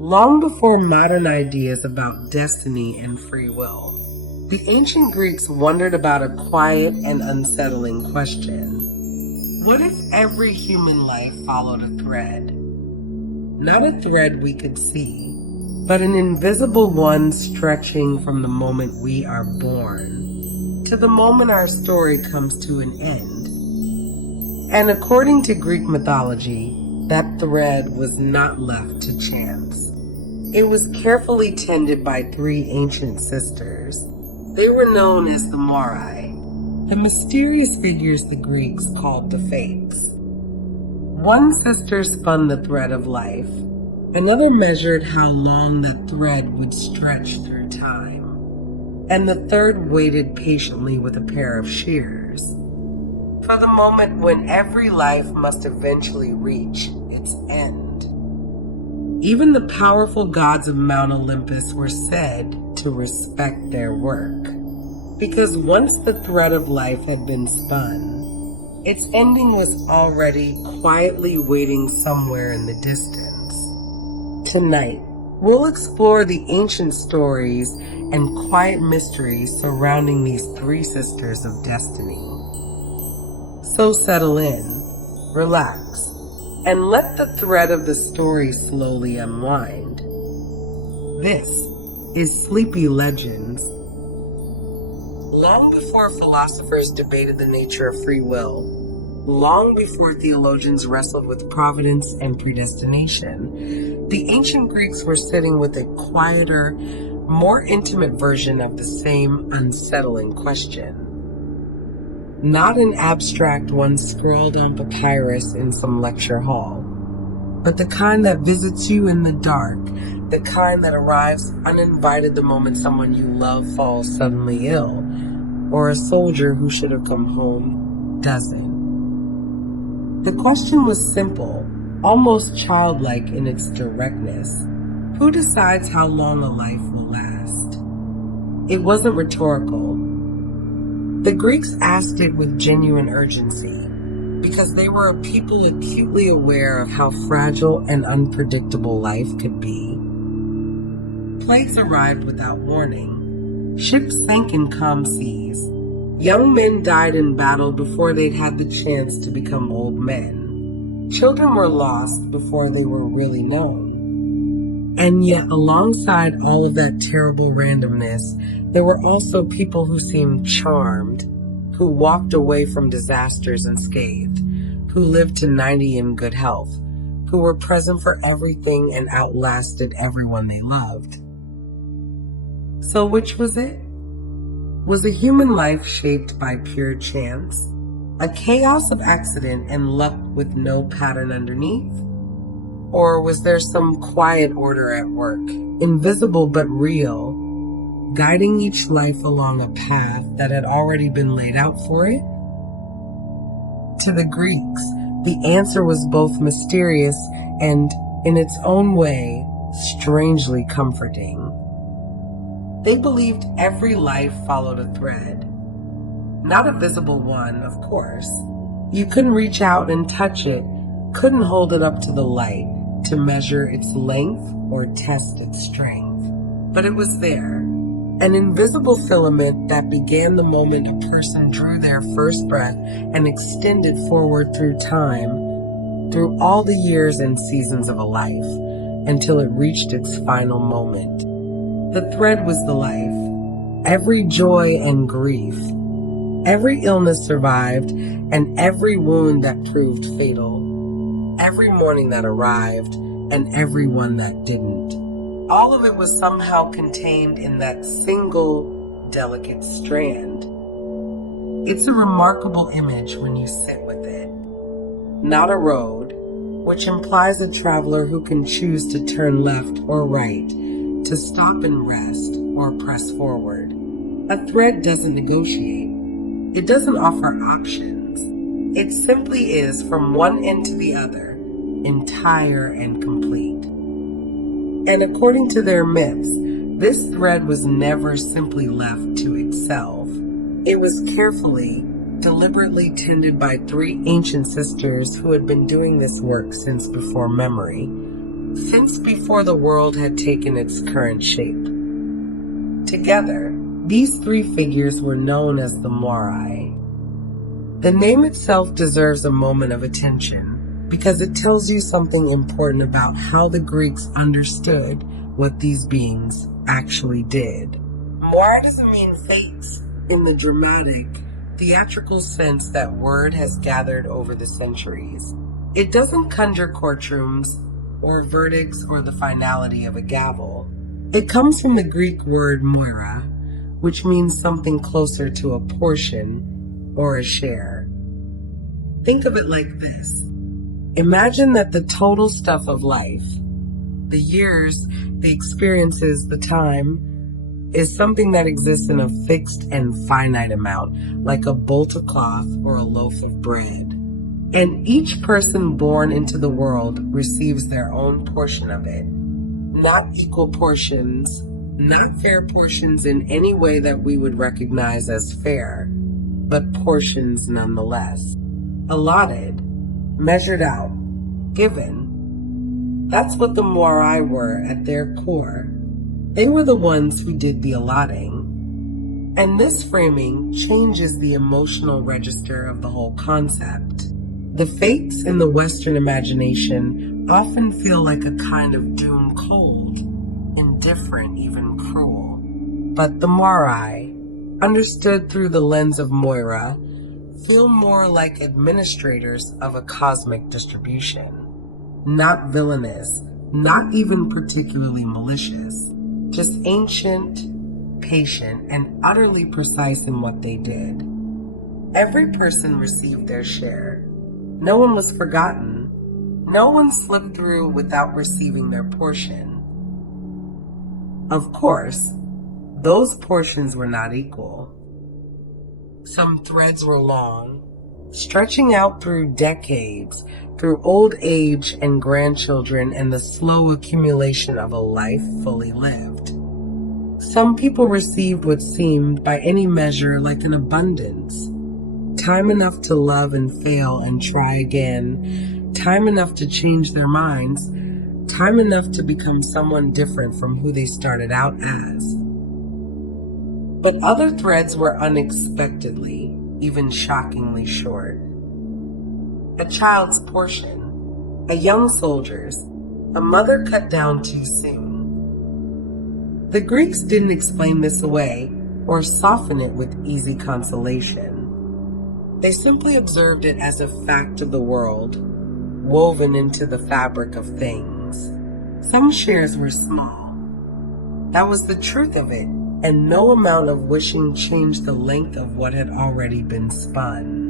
Long before modern ideas about destiny and free will, the ancient Greeks wondered about a quiet and unsettling question. What if every human life followed a thread? Not a thread we could see, but an invisible one stretching from the moment we are born to the moment our story comes to an end. And according to Greek mythology, that thread was not left to chance. It was carefully tended by three ancient sisters. They were known as the Moirai, the mysterious figures the Greeks called the Fates. One sister spun the thread of life. Another measured how long that thread would stretch through time. And the third waited patiently with a pair of shears for the moment when every life must eventually reach its end. Even the powerful gods of Mount Olympus were said to respect their work, because once the thread of life had been spun, its ending was already quietly waiting somewhere in the distance. Tonight, we'll explore the ancient stories and quiet mysteries surrounding these three sisters of destiny. So settle in, relax, and let the thread of the story slowly unwind. This is Sleepy Legends. Long before philosophers debated the nature of free will, long before theologians wrestled with providence and predestination, the ancient Greeks were sitting with a quieter, more intimate version of the same unsettling question. Not an abstract one scrawled on papyrus in some lecture hall, but the kind that visits you in the dark, the kind that arrives uninvited the moment someone you love falls suddenly ill, or a soldier who should have come home doesn't. The question was simple, almost childlike in its directness. Who decides how long a life will last? It wasn't rhetorical. The Greeks asked it with genuine urgency, because they were a people acutely aware of how fragile and unpredictable life could be. Plagues arrived without warning. Ships sank in calm seas. Young men died in battle before they'd had the chance to become old men. Children were lost before they were really known. And yet, alongside all of that terrible randomness, there were also people who seemed charmed, who walked away from disasters unscathed, who lived to 90 in good health, who were present for everything and outlasted everyone they loved. So which was it? Was a human life shaped by pure chance? A chaos of accident and luck with no pattern underneath? Or was there some quiet order at work, invisible but real, guiding each life along a path that had already been laid out for it? To the Greeks, the answer was both mysterious and, in its own way, strangely comforting. They believed every life followed a thread. Not a visible one, of course. You couldn't reach out and touch it, couldn't hold it up to the light to measure its length or test its strength. But it was there, an invisible filament that began the moment a person drew their first breath and extended forward through time, through all the years and seasons of a life, until it reached its final moment. The thread was the life, every joy and grief, every illness survived, and every wound that proved fatal. Every morning that arrived, and every one that didn't. All of it was somehow contained in that single, delicate strand. It's a remarkable image when you sit with it. Not a road, which implies a traveler who can choose to turn left or right, to stop and rest, or press forward. A thread doesn't negotiate. It doesn't offer options. It simply is from one end to the other, entire and complete. And according to their myths, this thread was never simply left to itself. It was carefully, deliberately tended by three ancient sisters who had been doing this work since before memory. since before the world had taken its current shape. Together, these three figures were known as the Moirai. The name itself deserves a moment of attention because it tells you something important about how the Greeks understood what these beings actually did. Moirai doesn't mean fates in the dramatic, theatrical sense that word has gathered over the centuries. It doesn't conjure courtrooms or verdicts or the finality of a gavel. It comes from the Greek word moira, which means something closer to a portion or a share. Think of it like this. Imagine that the total stuff of life, the years, the experiences, the time, is something that exists in a fixed and finite amount, like a bolt of cloth or a loaf of bread. And each person born into the world receives their own portion of it. Not equal portions, not fair portions in any way that we would recognize as fair, but portions nonetheless. Allotted, measured out, given. That's what the Moirai were at their core. They were the ones who did the allotting. And this framing changes the emotional register of the whole concept. The fates in the Western imagination often feel like a kind of doom cold, indifferent, even cruel. But the Moirai, understood through the lens of Moira, feel more like administrators of a cosmic distribution. Not villainous, not even particularly malicious. Just ancient, patient, and utterly precise in what they did. Every person received their share. No one was forgotten. No one slipped through without receiving their portion. Of course, those portions were not equal. Some threads were long, stretching out through decades, through old age and grandchildren and the slow accumulation of a life fully lived. Some people received what seemed, by any measure, like an abundance. Time enough to love and fail and try again. Time enough to change their minds. Time enough to become someone different from who they started out as. But other threads were unexpectedly, even shockingly short. A child's portion, a young soldier's, a mother cut down too soon. The Greeks didn't explain this away or soften it with easy consolation. They simply observed it as a fact of the world, woven into the fabric of things. Some shares were small. That was the truth of it, and no amount of wishing changed the length of what had already been spun.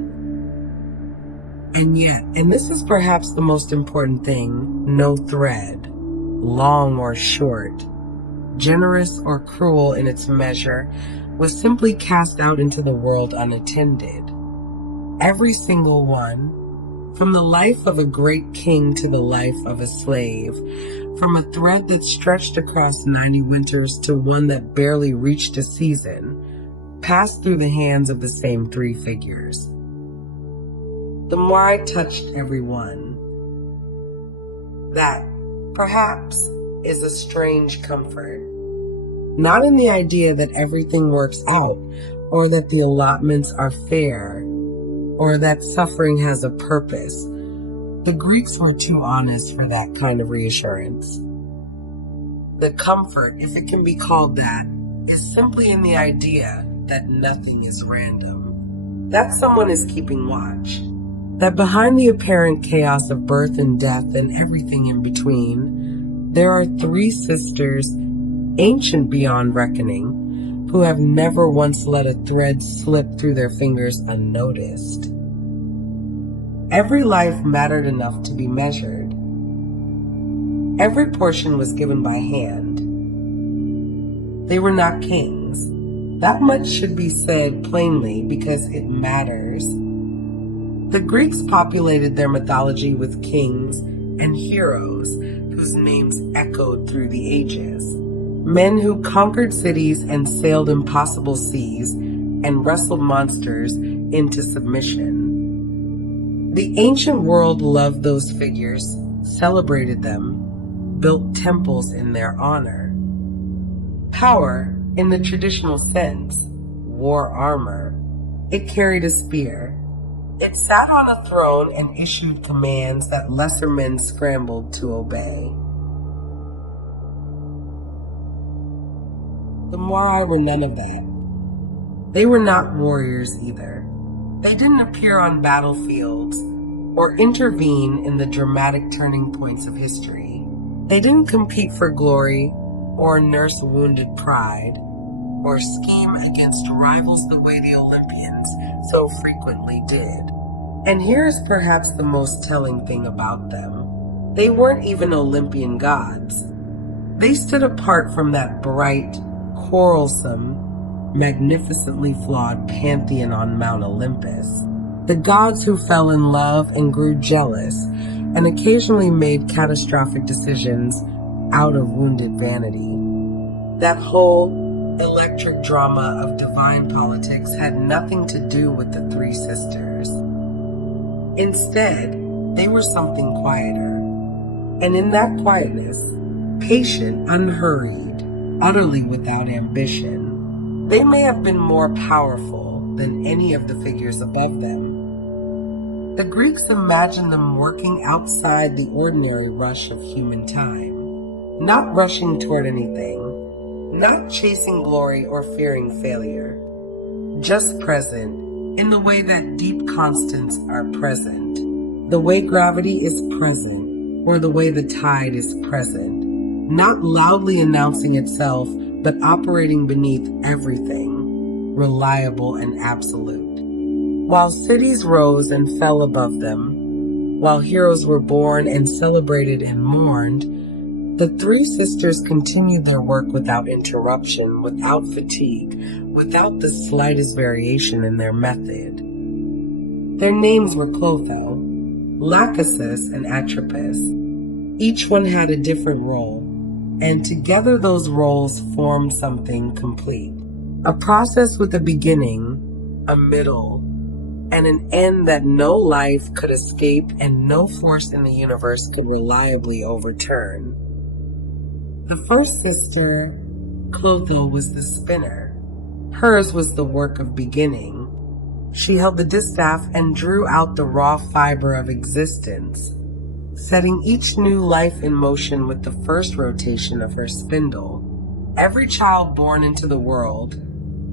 And yet, and this is perhaps the most important thing, no thread, long or short, generous or cruel in its measure, was simply cast out into the world unattended. Every single one, from the life of a great king to the life of a slave, from a thread that stretched across 90 winters to one that barely reached a season, passed through the hands of the same three figures. The Moirai touched every one. That, perhaps, is a strange comfort. Not in the idea that everything works out, or that the allotments are fair, or that suffering has a purpose. The Greeks were too honest for that kind of reassurance. The comfort, if it can be called that, is simply in the idea that nothing is random. That someone is keeping watch. That behind the apparent chaos of birth and death and everything in between, there are three sisters, ancient beyond reckoning, who have never once let a thread slip through their fingers unnoticed. Every life mattered enough to be measured. Every portion was given by hand. They were not kings. That much should be said plainly because it matters. The Greeks populated their mythology with kings and heroes whose names echoed through the ages. Men who conquered cities and sailed impossible seas and wrestled monsters into submission. The ancient world loved those figures, celebrated them, built temples in their honor. Power, in the traditional sense, wore armor. It carried a spear. It sat on a throne and issued commands that lesser men scrambled to obey. The Moirai were none of that. They were not warriors either. They didn't appear on battlefields or intervene in the dramatic turning points of history. They didn't compete for glory or nurse wounded pride or scheme against rivals the way the Olympians so frequently did. And here's perhaps the most telling thing about them. They weren't even Olympian gods. They stood apart from that bright, quarrelsome, magnificently flawed pantheon on Mount Olympus. The gods who fell in love and grew jealous and occasionally made catastrophic decisions out of wounded vanity. That whole electric drama of divine politics had nothing to do with the three sisters. Instead, they were something quieter. And in that quietness, patient, unhurried, utterly without ambition, they may have been more powerful than any of the figures above them. The Greeks imagined them working outside the ordinary rush of human time, not rushing toward anything, not chasing glory or fearing failure, just present in the way that deep constants are present, the way gravity is present, or the way the tide is present, not loudly announcing itself, but operating beneath everything, reliable and absolute. While cities rose and fell above them, while heroes were born and celebrated and mourned, the three sisters continued their work without interruption, without fatigue, without the slightest variation in their method. Their names were Clotho, Lachesis, and Atropos. Each one had a different role, and together those roles formed something complete. A process with a beginning, a middle, and an end that no life could escape and no force in the universe could reliably overturn. The first sister, Clotho, was the spinner. Hers was the work of beginning. She held the distaff and drew out the raw fiber of existence, setting each new life in motion with the first rotation of her spindle. Every child born into the world,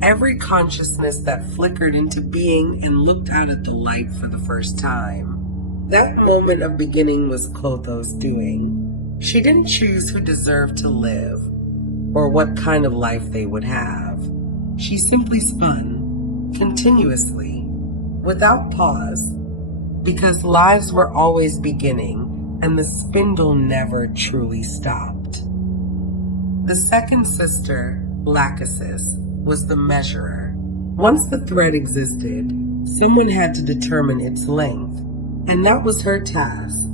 every consciousness that flickered into being and looked out at the light for the first time. That moment of beginning was Clotho's doing. She didn't choose who deserved to live or what kind of life they would have. She simply spun, continuously, without pause, because lives were always beginning and the spindle never truly stopped. The second sister, Lachesis, was the measurer. Once the thread existed, someone had to determine its length, and that was her task.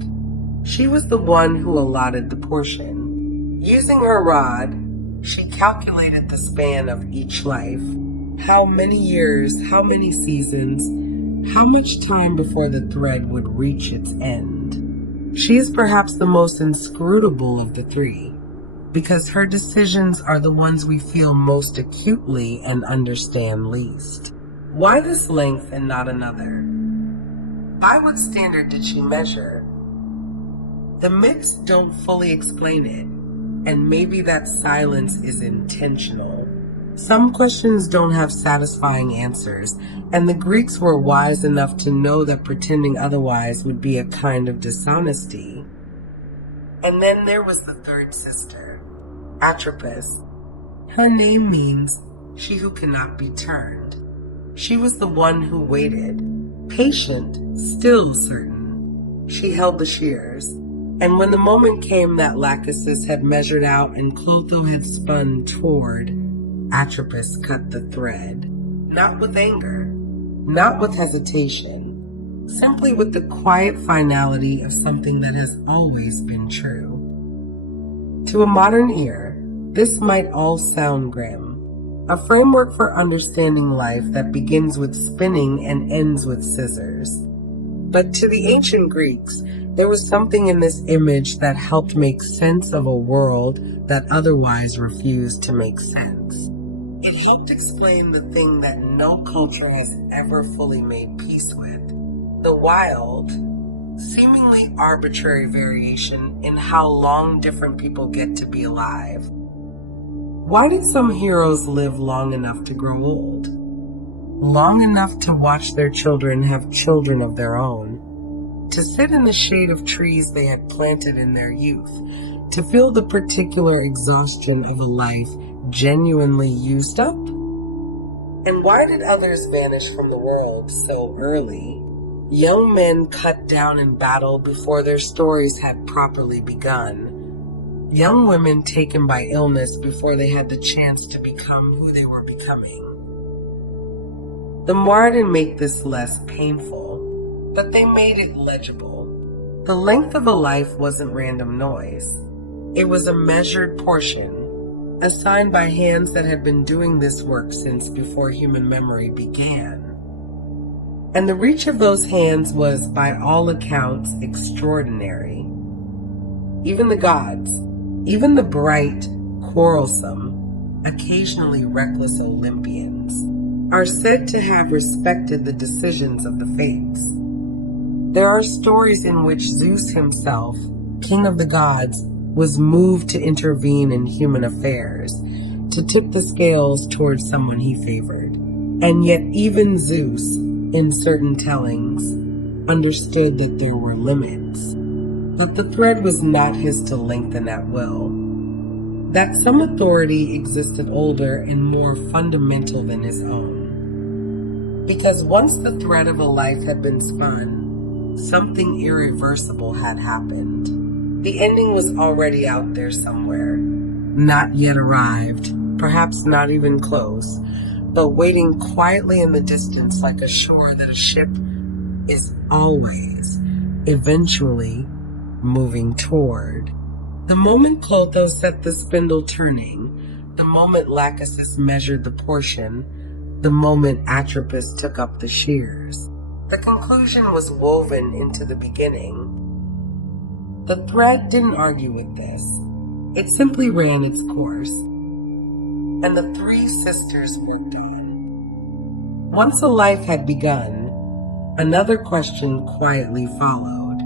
She was the one who allotted the portion. Using her rod, she calculated the span of each life. How many years, how many seasons, how much time before the thread would reach its end. She is perhaps the most inscrutable of the three, because her decisions are the ones we feel most acutely and understand least. Why this length and not another? By what standard did she measure? The myths don't fully explain it, and maybe that silence is intentional. Some questions don't have satisfying answers, and the Greeks were wise enough to know that pretending otherwise would be a kind of dishonesty. And then there was the third sister, Atropos. Her name means she who cannot be turned. She was the one who waited, patient, still certain. She held the shears, and when the moment came that Lachesis had measured out and Clotho had spun toward, Atropos cut the thread, not with anger, not with hesitation, simply with the quiet finality of something that has always been true. To a modern ear, this might all sound grim, a framework for understanding life that begins with spinning and ends with scissors. But to the ancient Greeks, there was something in this image that helped make sense of a world that otherwise refused to make sense. It helped explain the thing that no culture has ever fully made peace with: the wild, seemingly arbitrary variation in how long different people get to be alive. Why did some heroes live long enough to grow old? Long enough to watch their children have children of their own, to sit in the shade of trees they had planted in their youth, to feel the particular exhaustion of a life genuinely used up? And why did others vanish from the world so early? Young men cut down in battle before their stories had properly begun. Young women taken by illness before they had the chance to become who they were becoming. The Moirai didn't make this less painful, but they made it legible. The length of a life wasn't random noise. It was a measured portion, assigned by hands that had been doing this work since before human memory began. And the reach of those hands was, by all accounts, extraordinary. Even the gods, even the bright, quarrelsome, occasionally reckless Olympians, are said to have respected the decisions of the fates. There are stories in which Zeus himself, king of the gods, was moved to intervene in human affairs, to tip the scales towards someone he favored. And yet even Zeus, in certain tellings, understood that there were limits, that the thread was not his to lengthen at will, that some authority existed older and more fundamental than his own. Because once the thread of a life had been spun, something irreversible had happened. The ending was already out there somewhere, not yet arrived, perhaps not even close, but waiting quietly in the distance like a shore that a ship is always, eventually, moving toward. The moment Clotho set the spindle turning, the moment Lachesis measured the portion, the moment Atropos took up the shears, the conclusion was woven into the beginning. The thread didn't argue with this. It simply ran its course. And the three sisters worked on. Once a life had begun, another question quietly followed.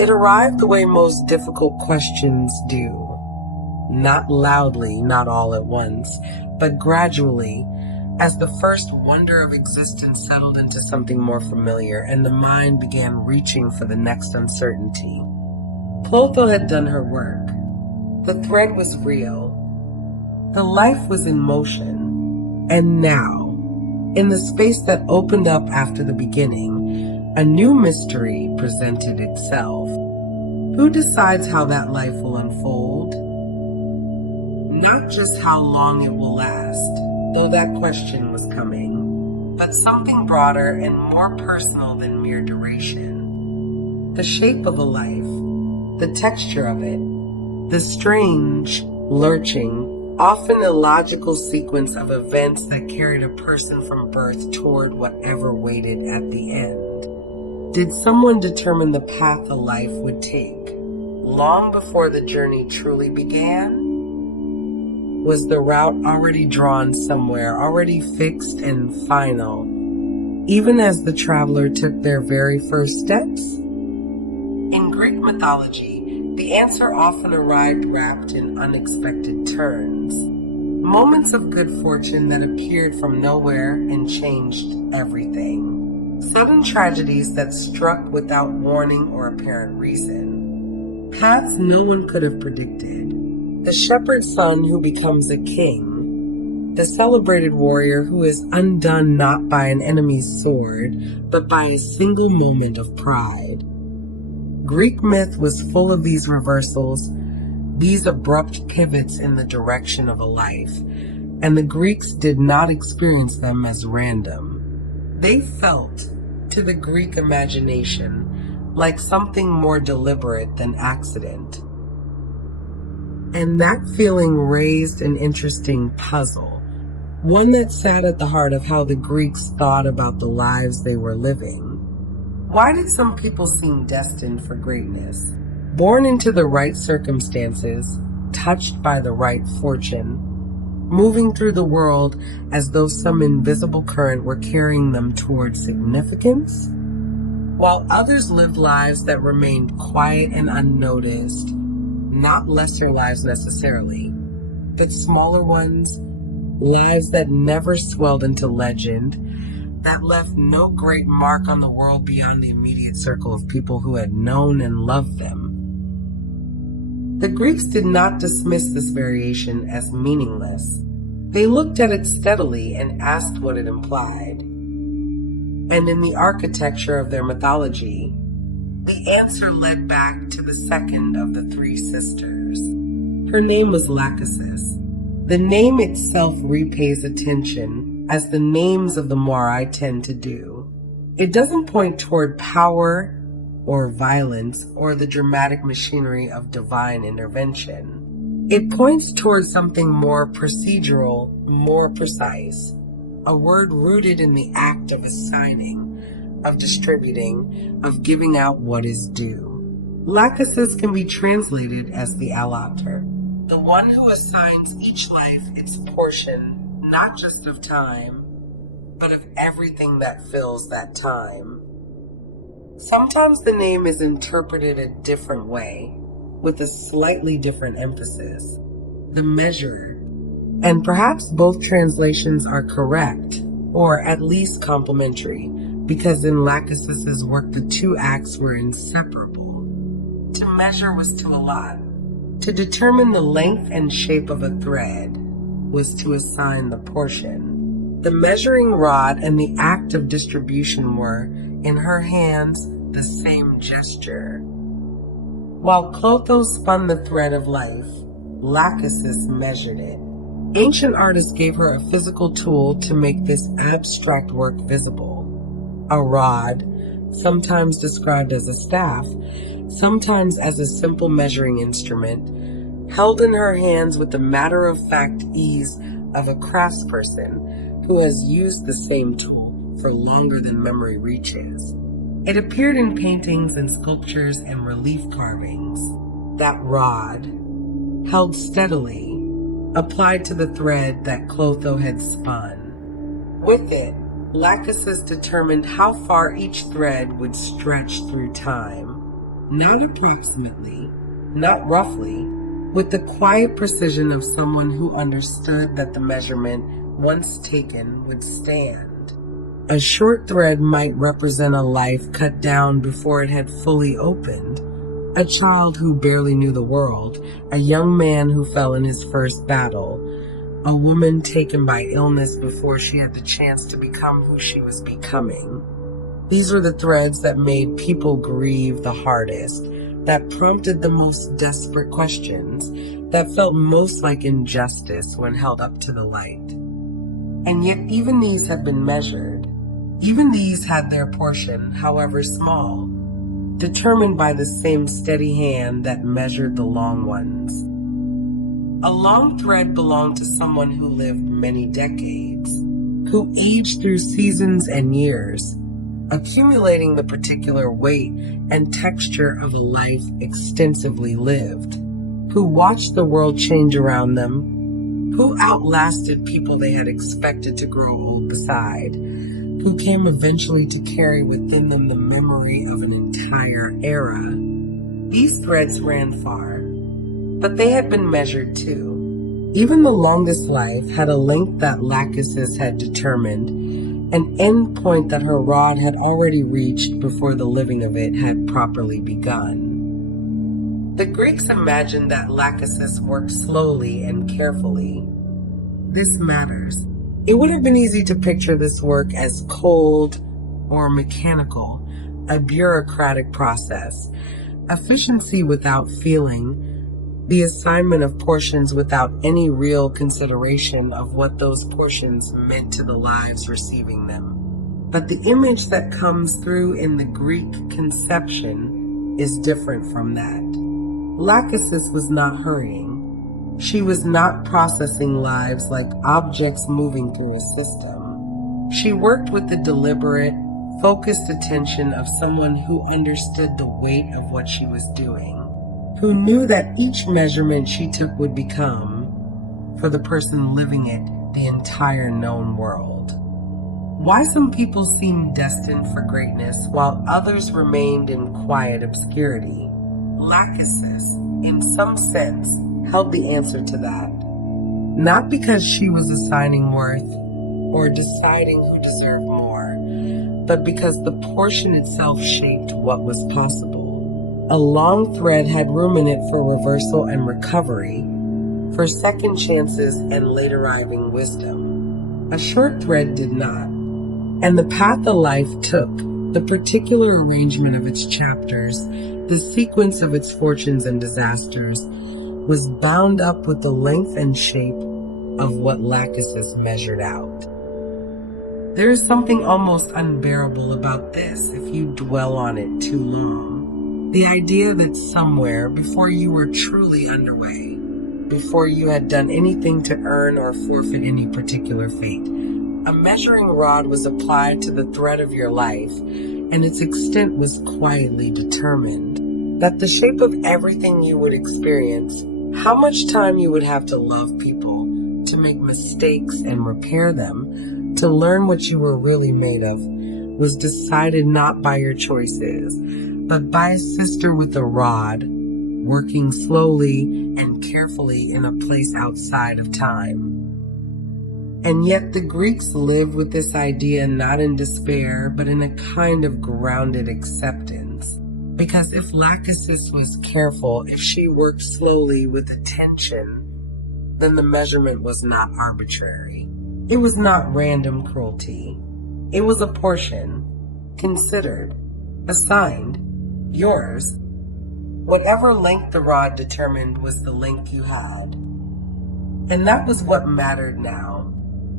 It arrived the way most difficult questions do. Not loudly, not all at once, but gradually, as the first wonder of existence settled into something more familiar and the mind began reaching for the next uncertainty. Clotho had done her work. The thread was real. The life was in motion. And now, in the space that opened up after the beginning, a new mystery presented itself. Who decides how that life will unfold? Not just how long it will last, though that question was coming, but something broader and more personal than mere duration. The shape of a life, the texture of it, the strange, lurching, often illogical sequence of events that carried a person from birth toward whatever waited at the end. Did someone determine the path a life would take, long before the journey truly began? Was the route already drawn somewhere, already fixed and final, even as the traveler took their very first steps? In Greek mythology, the answer often arrived wrapped in unexpected turns, moments of good fortune that appeared from nowhere and changed everything. Sudden tragedies that struck without warning or apparent reason. Paths no one could have predicted. The shepherd's son who becomes a king. The celebrated warrior who is undone not by an enemy's sword, but by a single moment of pride. Greek myth was full of these reversals, these abrupt pivots in the direction of a life, and the Greeks did not experience them as random. They felt, to the Greek imagination, like something more deliberate than accident. And that feeling raised an interesting puzzle, one that sat at the heart of how the Greeks thought about the lives they were living. Why did some people seem destined for greatness? Born into the right circumstances, touched by the right fortune, moving through the world as though some invisible current were carrying them towards significance, while others lived lives that remained quiet and unnoticed, not lesser lives necessarily, but smaller ones, lives that never swelled into legend, that left no great mark on the world beyond the immediate circle of people who had known and loved them. The Greeks did not dismiss this variation as meaningless. They looked at it steadily and asked what it implied. And in the architecture of their mythology, the answer led back to the second of the three sisters. Her name was Lachesis. The name itself repays attention, as the names of the Moirai tend to do. It doesn't point toward power or violence or the dramatic machinery of divine intervention. It points towards something more procedural, more precise, a word rooted in the act of assigning, of distributing, of giving out what is due. Lachesis can be translated as the allottor, the one who assigns each life its portion, not just of time, but of everything that fills that time. Sometimes the name is interpreted a different way, with a slightly different emphasis, the measurer. And perhaps both translations are correct, or at least complementary, because in Lachesis's work the two acts were inseparable. To measure was to allot. To determine the length and shape of a thread was to assign the portion. The measuring rod and the act of distribution were, in her hands, the same gesture. While Clotho spun the thread of life, Lachesis measured it. Ancient artists gave her a physical tool to make this abstract work visible. A rod, sometimes described as a staff, sometimes as a simple measuring instrument, held in her hands with the matter-of-fact ease of a craftsperson who has used the same tool for longer than memory reaches. It appeared in paintings and sculptures and relief carvings. That rod, held steadily, applied to the thread that Clotho had spun. With it, Lachesis determined how far each thread would stretch through time, not approximately, not roughly, with the quiet precision of someone who understood that the measurement, once taken, would stand. A short thread might represent a life cut down before it had fully opened, a child who barely knew the world, a young man who fell in his first battle, a woman taken by illness before she had the chance to become who she was becoming. These were the threads that made people grieve the hardest, that prompted the most desperate questions, that felt most like injustice when held up to the light. And yet even these had been measured. Even these had their portion, however small, determined by the same steady hand that measured the long ones. A long thread belonged to someone who lived many decades, who aged through seasons and years, accumulating the particular weight and texture of a life extensively lived, who watched the world change around them, who outlasted people they had expected to grow old beside, who came eventually to carry within them the memory of an entire era. These threads ran far, but they had been measured too. Even the longest life had a length that Lachesis had determined, an end point that her rod had already reached before the living of it had properly begun. The Greeks imagined that Lachesis worked slowly and carefully. This matters. It would have been easy to picture this work as cold or mechanical, a bureaucratic process, efficiency without feeling, the assignment of portions without any real consideration of what those portions meant to the lives receiving them. But the image that comes through in the Greek conception is different from that. Lachesis was not hurrying. She was not processing lives like objects moving through a system. She worked with the deliberate, focused attention of someone who understood the weight of what she was doing, who knew that each measurement she took would become, for the person living it, the entire known world. Why some people seemed destined for greatness while others remained in quiet obscurity. Lachesis, in some sense, held the answer to that. Not because she was assigning worth or deciding who deserved more, but because the portion itself shaped what was possible. A long thread had room in it for reversal and recovery, for second chances and late arriving wisdom. A short thread did not. And the path of life took, the particular arrangement of its chapters, the sequence of its fortunes and disasters, was bound up with the length and shape of what Lachesis measured out. There is something almost unbearable about this if you dwell on it too long. The idea that somewhere, before you were truly underway, before you had done anything to earn or forfeit any particular fate, a measuring rod was applied to the thread of your life, and its extent was quietly determined. That the shape of everything you would experience, how much time you would have to love people, to make mistakes and repair them, to learn what you were really made of, was decided not by your choices, but by a sister with a rod, working slowly and carefully in a place outside of time. And yet the Greeks lived with this idea not in despair, but in a kind of grounded acceptance. Because if Lachesis was careful, if she worked slowly with attention, then the measurement was not arbitrary. It was not random cruelty. It was a portion, considered, assigned, yours. Whatever length the rod determined was the length you had. And that was what mattered now.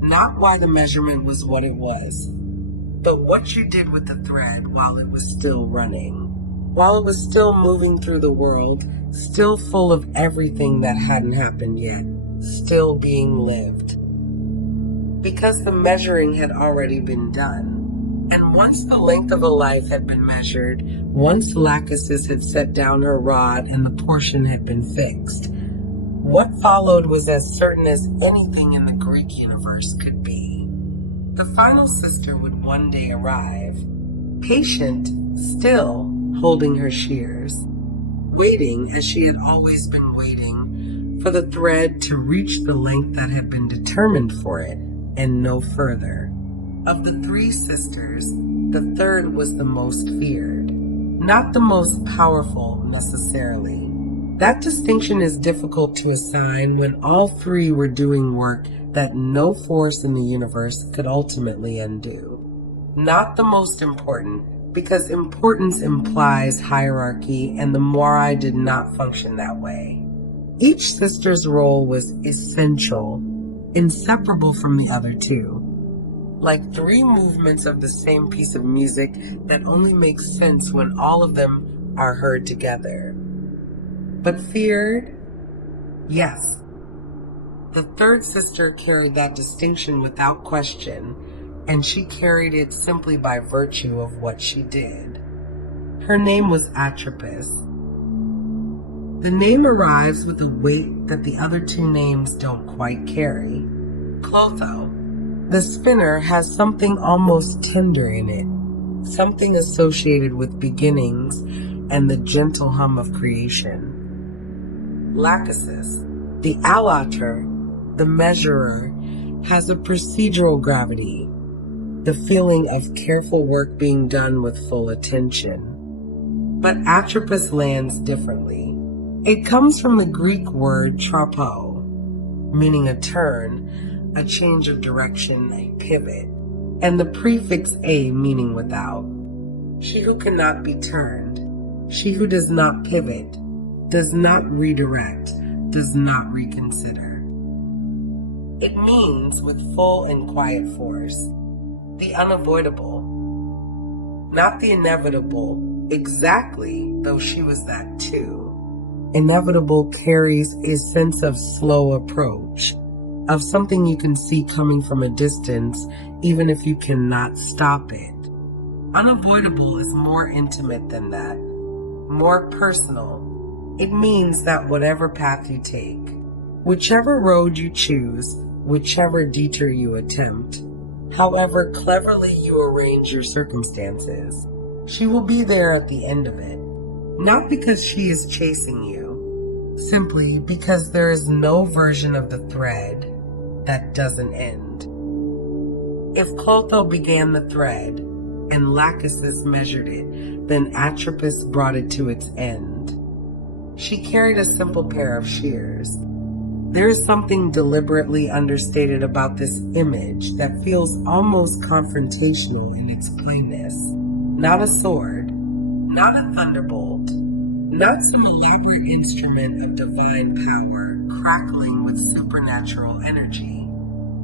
Not why the measurement was what it was, but what you did with the thread while it was still running, while it was still moving through the world, still full of everything that hadn't happened yet, still being lived. Because the measuring had already been done. And once the length of a life had been measured, once Lachesis had set down her rod and the portion had been fixed, what followed was as certain as anything in the Greek universe could be. The final sister would one day arrive, patient, still holding her shears, waiting as she had always been waiting for the thread to reach the length that had been determined for it and no further. Of the three sisters, the third was the most feared, not the most powerful necessarily. That distinction is difficult to assign when all three were doing work that no force in the universe could ultimately undo. Not the most important, because importance implies hierarchy, and the Moirai did not function that way. Each sister's role was essential, inseparable from the other two, like three movements of the same piece of music that only makes sense when all of them are heard together. But feared? Yes. The third sister carried that distinction without question, and she carried it simply by virtue of what she did. Her name was Atropos. The name arrives with a weight that the other two names don't quite carry. Clotho, the spinner, has something almost tender in it, something associated with beginnings and the gentle hum of creation. Lachesis, the alater, the measurer, has a procedural gravity, the feeling of careful work being done with full attention. But Atropos lands differently. It comes from the Greek word trapo, meaning a turn, a change of direction, a pivot, and the prefix a meaning without. She who cannot be turned, she who does not pivot, does not redirect, does not reconsider. It means with full and quiet force, the unavoidable, not the inevitable exactly, though she was that too. Inevitable carries a sense of slow approach, of something you can see coming from a distance, even if you cannot stop it. Unavoidable is more intimate than that, more personal. It means that whatever path you take, whichever road you choose, whichever detour you attempt, however cleverly you arrange your circumstances, she will be there at the end of it. Not because she is chasing you, simply because there is no version of the thread that doesn't end. If Clotho began the thread and Lachesis measured it, then Atropos brought it to its end. She carried a simple pair of shears. There is something deliberately understated about this image that feels almost confrontational in its plainness. Not a sword, not a thunderbolt, not some elaborate instrument of divine power crackling with supernatural energy.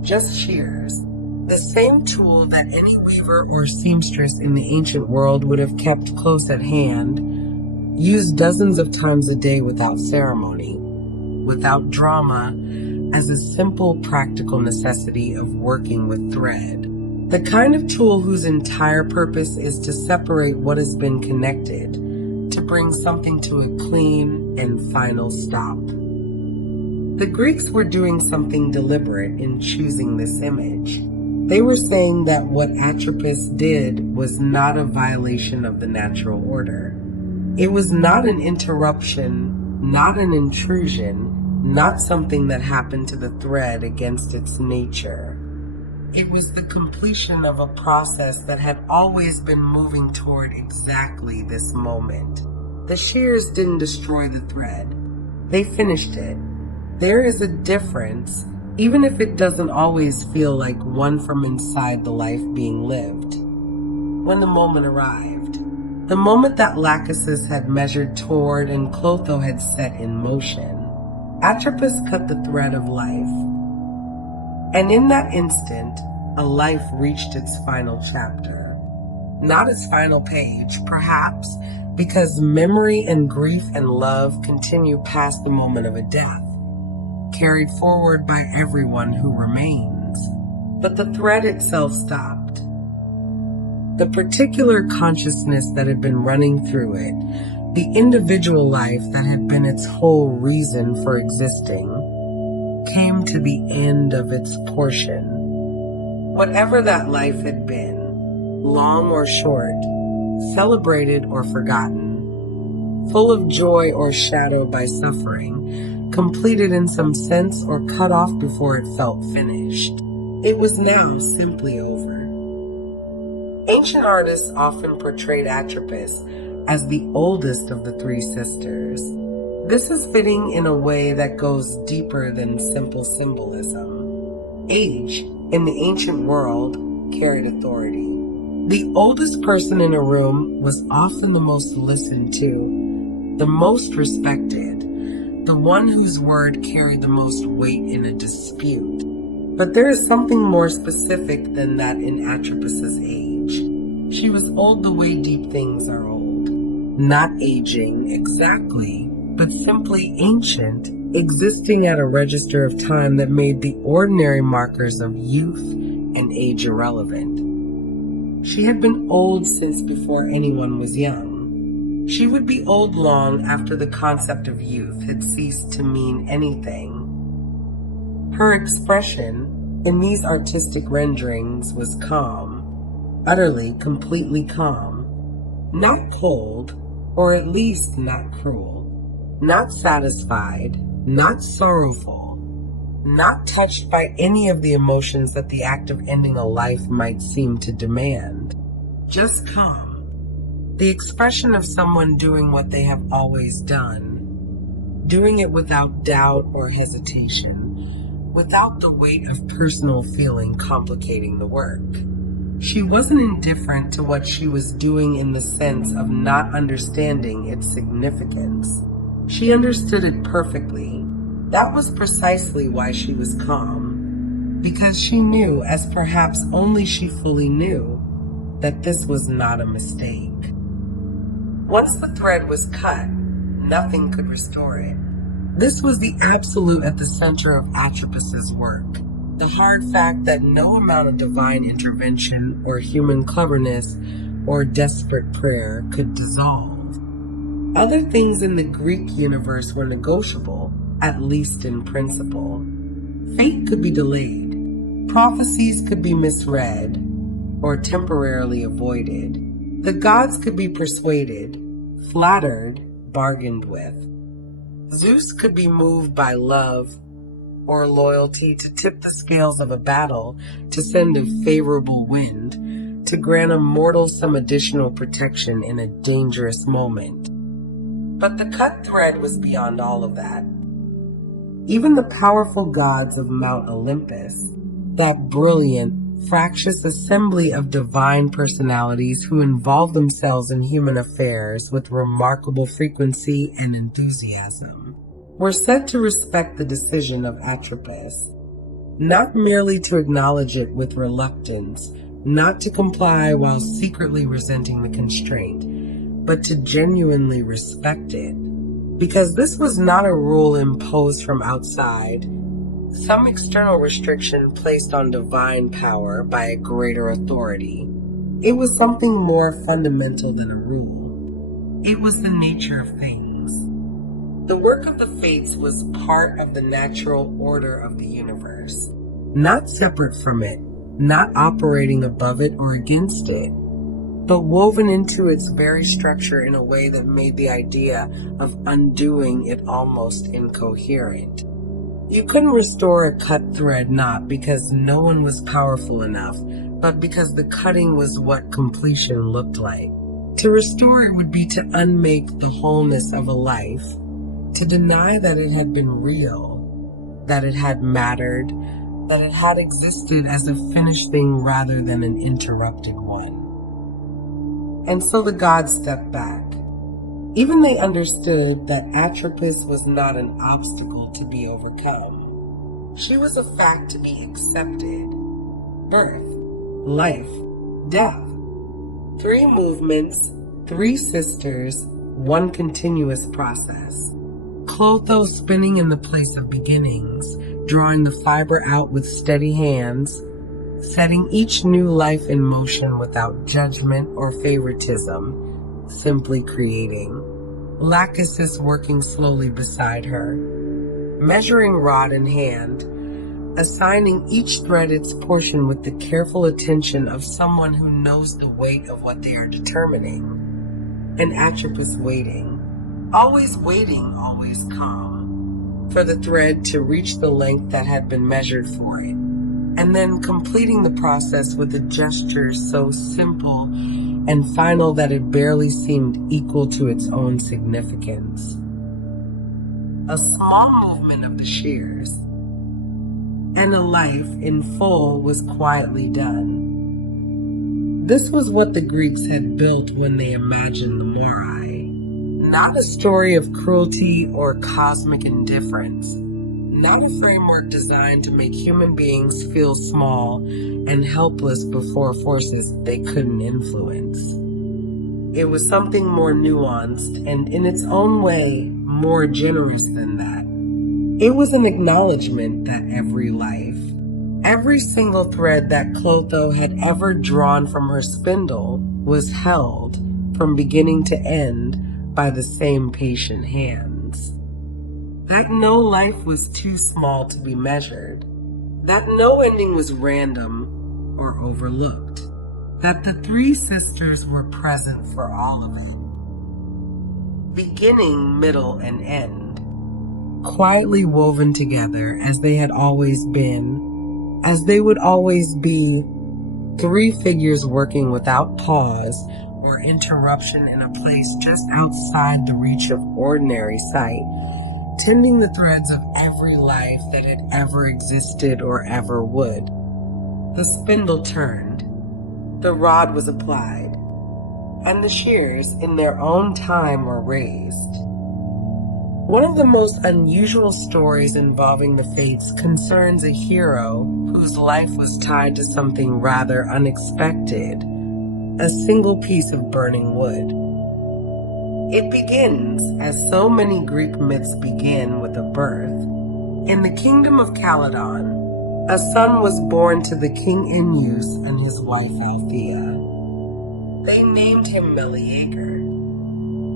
Just shears, the same tool that any weaver or seamstress in the ancient world would have kept close at hand, used dozens of times a day without ceremony, without drama, as a simple practical necessity of working with thread. The kind of tool whose entire purpose is to separate what has been connected, to bring something to a clean and final stop. The Greeks were doing something deliberate in choosing this image. They were saying that what Atropos did was not a violation of the natural order. It was not an interruption, not an intrusion, not something that happened to the thread against its nature. It was the completion of a process that had always been moving toward exactly this moment. The shears didn't destroy the thread. They finished it. There is a difference, even if it doesn't always feel like one from inside the life being lived. When the moment arrived, the moment that Lachesis had measured toward and Clotho had set in motion, Atropos cut the thread of life. And in that instant, a life reached its final chapter. Not its final page, perhaps, because memory and grief and love continue past the moment of a death, carried forward by everyone who remains. But the thread itself stopped. The particular consciousness that had been running through it, the individual life that had been its whole reason for existing, came to the end of its portion. Whatever that life had been, long or short, celebrated or forgotten, full of joy or shadowed by suffering, completed in some sense or cut off before it felt finished, it was now simply over. Ancient artists often portrayed Atropos as the oldest of the three sisters. This is fitting in a way that goes deeper than simple symbolism. Age, in the ancient world, carried authority. The oldest person in a room was often the most listened to, the most respected, the one whose word carried the most weight in a dispute. But there is something more specific than that in Atropos's age. She was old the way deep things are old. Not aging exactly, but simply ancient, existing at a register of time that made the ordinary markers of youth and age irrelevant. She had been old since before anyone was young. She would be old long after the concept of youth had ceased to mean anything. Her expression in these artistic renderings was calm, utterly, completely calm, not cold, or at least not cruel, not satisfied, not sorrowful, not touched by any of the emotions that the act of ending a life might seem to demand. Just calm. The expression of someone doing what they have always done, doing it without doubt or hesitation, without the weight of personal feeling complicating the work. She wasn't indifferent to what she was doing in the sense of not understanding its significance. She understood it perfectly. That was precisely why she was calm, because she knew, as perhaps only she fully knew, that this was not a mistake. Once the thread was cut, nothing could restore it. This was the absolute at the center of Atropos's work. The hard fact that no amount of divine intervention or human cleverness or desperate prayer could dissolve. Other things in the Greek universe were negotiable, at least in principle. Fate could be delayed. Prophecies could be misread or temporarily avoided. The gods could be persuaded, flattered, bargained with. Zeus could be moved by love or loyalty to tip the scales of a battle, to send a favorable wind, to grant a mortal some additional protection in a dangerous moment. But the cut thread was beyond all of that. Even the powerful gods of Mount Olympus, that brilliant, fractious assembly of divine personalities who involve themselves in human affairs with remarkable frequency and enthusiasm, were said to respect the decision of Atropos, not merely to acknowledge it with reluctance, not to comply while secretly resenting the constraint, but to genuinely respect it. Because this was not a rule imposed from outside, some external restriction placed on divine power by a greater authority. It was something more fundamental than a rule. It was the nature of things. The work of the fates was part of the natural order of the universe, not separate from it, not operating above it or against it, but woven into its very structure in a way that made the idea of undoing it almost incoherent. You couldn't restore a cut thread not because no one was powerful enough, but because the cutting was what completion looked like. To restore it would be to unmake the wholeness of a life, to deny that it had been real, that it had mattered, that it had existed as a finished thing rather than an interrupted one. And so the gods stepped back. Even they understood that Atropos was not an obstacle to be overcome. She was a fact to be accepted. Birth, life, death. 3 movements, 3 sisters, 1 continuous process. Clotho spinning in the place of beginnings, drawing the fiber out with steady hands, setting each new life in motion without judgment or favoritism, simply creating. Lachesis working slowly beside her, measuring rod in hand, assigning each thread its portion with the careful attention of someone who knows the weight of what they are determining. And Atropos waiting, always calm, for the thread to reach the length that had been measured for it, and then completing the process with a gesture so simple and final that it barely seemed equal to its own significance. A small movement of the shears, and a life in full was quietly done. This was what the Greeks had built when they imagined the Moirai. Not a story of cruelty or cosmic indifference, not a framework designed to make human beings feel small and helpless before forces they couldn't influence. It was something more nuanced and, in its own way, more generous than that. It was an acknowledgement that every life, every single thread that Clotho had ever drawn from her spindle was held, from beginning to end, by the same patient hands. That no life was too small to be measured, that no ending was random or overlooked, that the 3 sisters were present for all of it. Beginning, middle, and end, quietly woven together as they had always been, as they would always be, 3 figures working without pause or interruption in a place just outside the reach of ordinary sight, tending the threads of every life that had ever existed or ever would. The spindle turned, the rod was applied, and the shears, in their own time, were raised. One of the most unusual stories involving the fates concerns a hero whose life was tied to something rather unexpected, a single piece of burning wood. It begins, as so many Greek myths begin, with a birth. In the kingdom of Calydon, a son was born to the king Ennius and his wife Althea. They named him Meleager.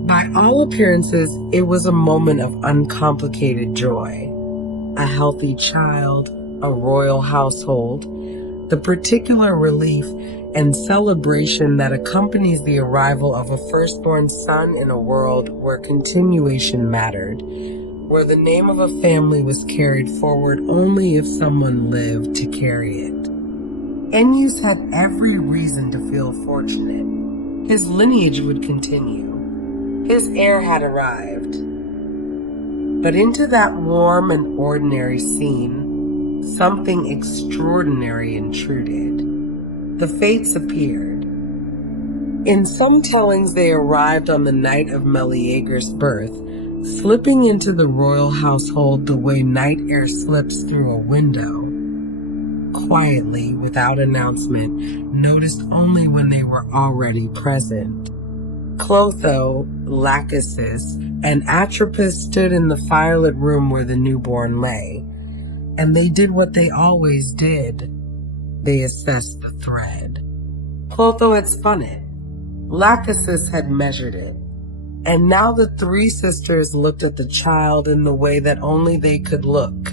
By all appearances, it was a moment of uncomplicated joy. A healthy child, a royal household, the particular relief and celebration that accompanies the arrival of a firstborn son in a world where continuation mattered, where the name of a family was carried forward only if someone lived to carry it. Ennius had every reason to feel fortunate. His lineage would continue. His heir had arrived. But into that warm and ordinary scene, something extraordinary intruded. The Fates appeared. In some tellings, they arrived on the night of Meleager's birth, slipping into the royal household the way night air slips through a window. Quietly, without announcement, noticed only when they were already present. Clotho, Lachesis, and Atropos stood in the firelit room where the newborn lay, and they did what they always did. They assessed the thread. Clotho had spun it. Lachesis had measured it. And now the three sisters looked at the child in the way that only they could look,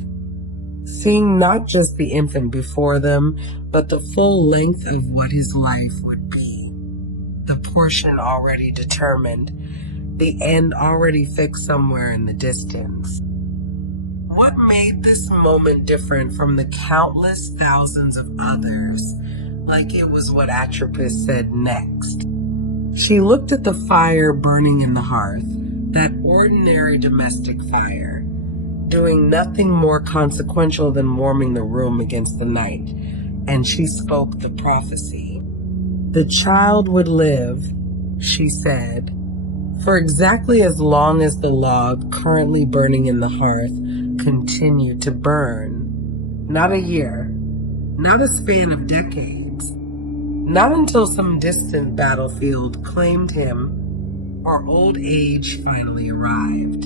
seeing not just the infant before them, but the full length of what his life would be. The portion already determined, the end already fixed somewhere in the distance. What made this moment different from the countless thousands of others, like it was what Atropos said next? She looked at the fire burning in the hearth, that ordinary domestic fire, doing nothing more consequential than warming the room against the night, and she spoke the prophecy. The child would live, she said, for exactly as long as the log currently burning in the hearth continued to burn. Not a year, not a span of decades, not until some distant battlefield claimed him or old age finally arrived.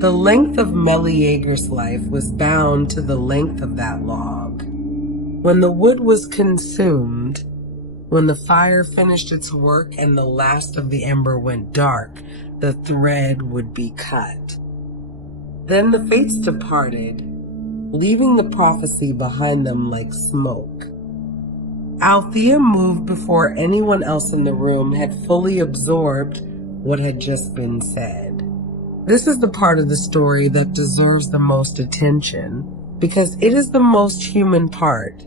The length of Meleager's life was bound to the length of that log. When the wood was consumed, when the fire finished its work and the last of the ember went dark, the thread would be cut. Then the Fates departed, leaving the prophecy behind them like smoke. Althea moved before anyone else in the room had fully absorbed what had just been said. This is the part of the story that deserves the most attention, because it is the most human part,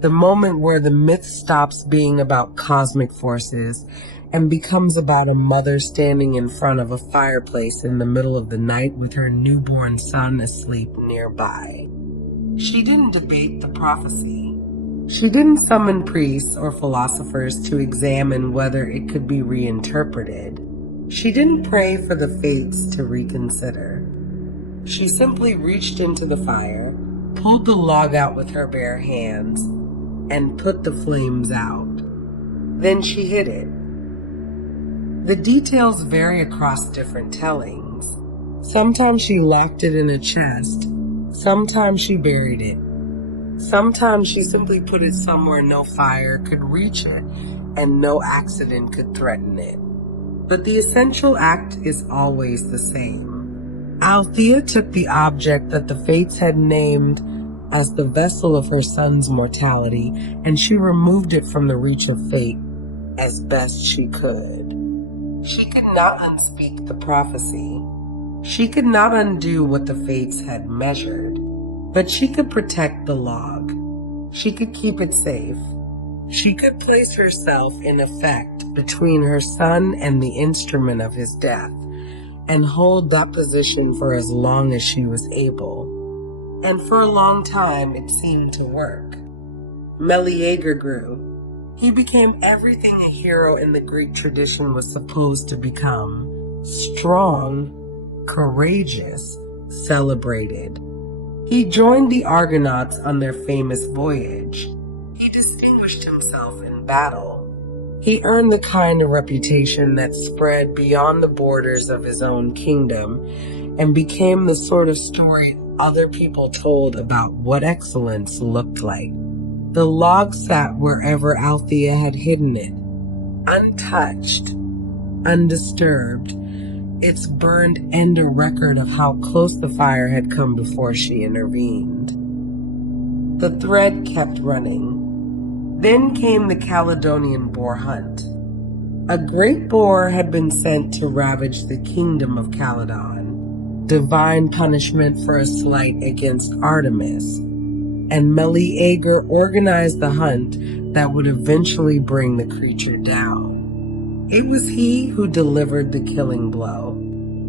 the moment where the myth stops being about cosmic forces and becomes about a mother standing in front of a fireplace in the middle of the night with her newborn son asleep nearby. She didn't debate the prophecy. She didn't summon priests or philosophers to examine whether it could be reinterpreted. She didn't pray for the Fates to reconsider. She simply reached into the fire, pulled the log out with her bare hands, and put the flames out. Then she hid it. The details vary across different tellings. Sometimes she locked it in a chest. Sometimes she buried it. Sometimes she simply put it somewhere no fire could reach it and no accident could threaten it. But the essential act is always the same. Althea took the object that the Fates had named as the vessel of her son's mortality, and she removed it from the reach of fate as best she could. She could not unspeak the prophecy. She could not undo what the Fates had measured, but she could protect the log. She could keep it safe. She could place herself in effect between her son and the instrument of his death, and hold that position for as long as she was able. And for a long time it seemed to work. Meleager grew. He became everything a hero in the Greek tradition was supposed to become: strong, courageous, celebrated. He joined the Argonauts on their famous voyage. He distinguished himself in battle. He earned the kind of reputation that spread beyond the borders of his own kingdom and became the sort of story other people told about what excellence looked like. The log sat wherever Althea had hidden it, Untouched, undisturbed, its burned end a record of how close the fire had come before she intervened. The thread kept running. Then came the Caledonian boar hunt. A great boar had been sent to ravage the kingdom of Caledon, divine punishment for a slight against Artemis, and Meleager organized the hunt that would eventually bring the creature down. It was he who delivered the killing blow.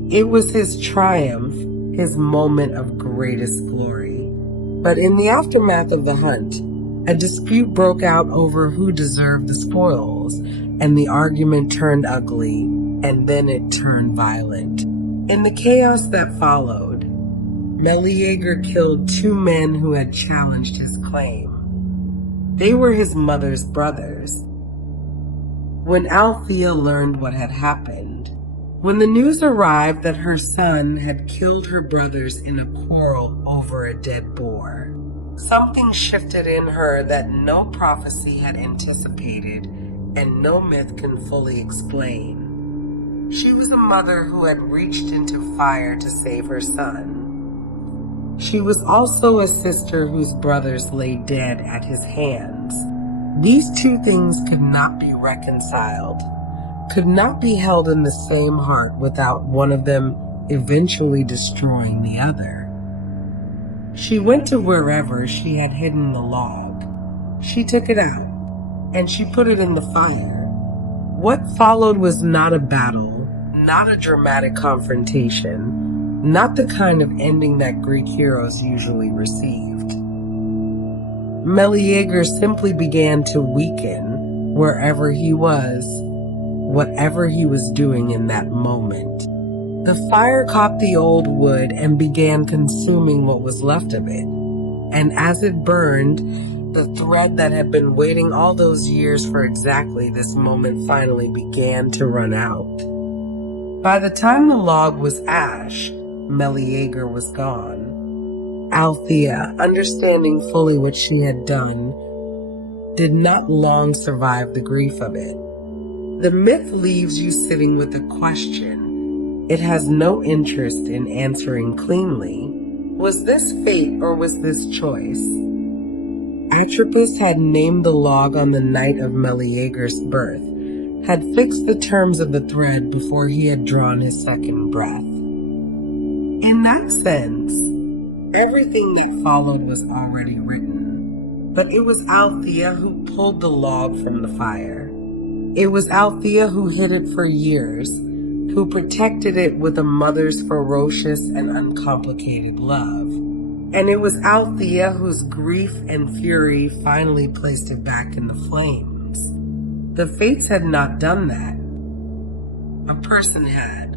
It was his triumph, his moment of greatest glory. But in the aftermath of the hunt, a dispute broke out over who deserved the spoils, and the argument turned ugly, and then it turned violent. In the chaos that followed, Meleager killed 2 men who had challenged his claim. They were his mother's brothers. When Althea learned what had happened, when the news arrived that her son had killed her brothers in a quarrel over a dead boar, something shifted in her that no prophecy had anticipated and no myth can fully explain. She was a mother who had reached into fire to save her son. She was also a sister whose brothers lay dead at his hands. These 2 things could not be reconciled, could not be held in the same heart without one of them eventually destroying the other. She went to wherever she had hidden the log. She took it out, and she put it in the fire. What followed was not a battle, not a dramatic confrontation, not the kind of ending that Greek heroes usually received. Meleager simply began to weaken wherever he was, whatever he was doing in that moment. The fire caught the old wood and began consuming what was left of it. And as it burned, the thread that had been waiting all those years for exactly this moment finally began to run out. By the time the log was ash, Meleager was gone. Althea, understanding fully what she had done, did not long survive the grief of it. The myth leaves you sitting with a question. It has no interest in answering cleanly. Was this fate or was this choice? Atropos had named the log on the night of Meleager's birth, had fixed the terms of the thread before he had drawn his second breath. In that sense, everything that followed was already written. But it was Althea who pulled the log from the fire. It was Althea who hid it for years, who protected it with a mother's ferocious and uncomplicated love. And it was Althea whose grief and fury finally placed it back in the flames. The fates had not done that. A person had.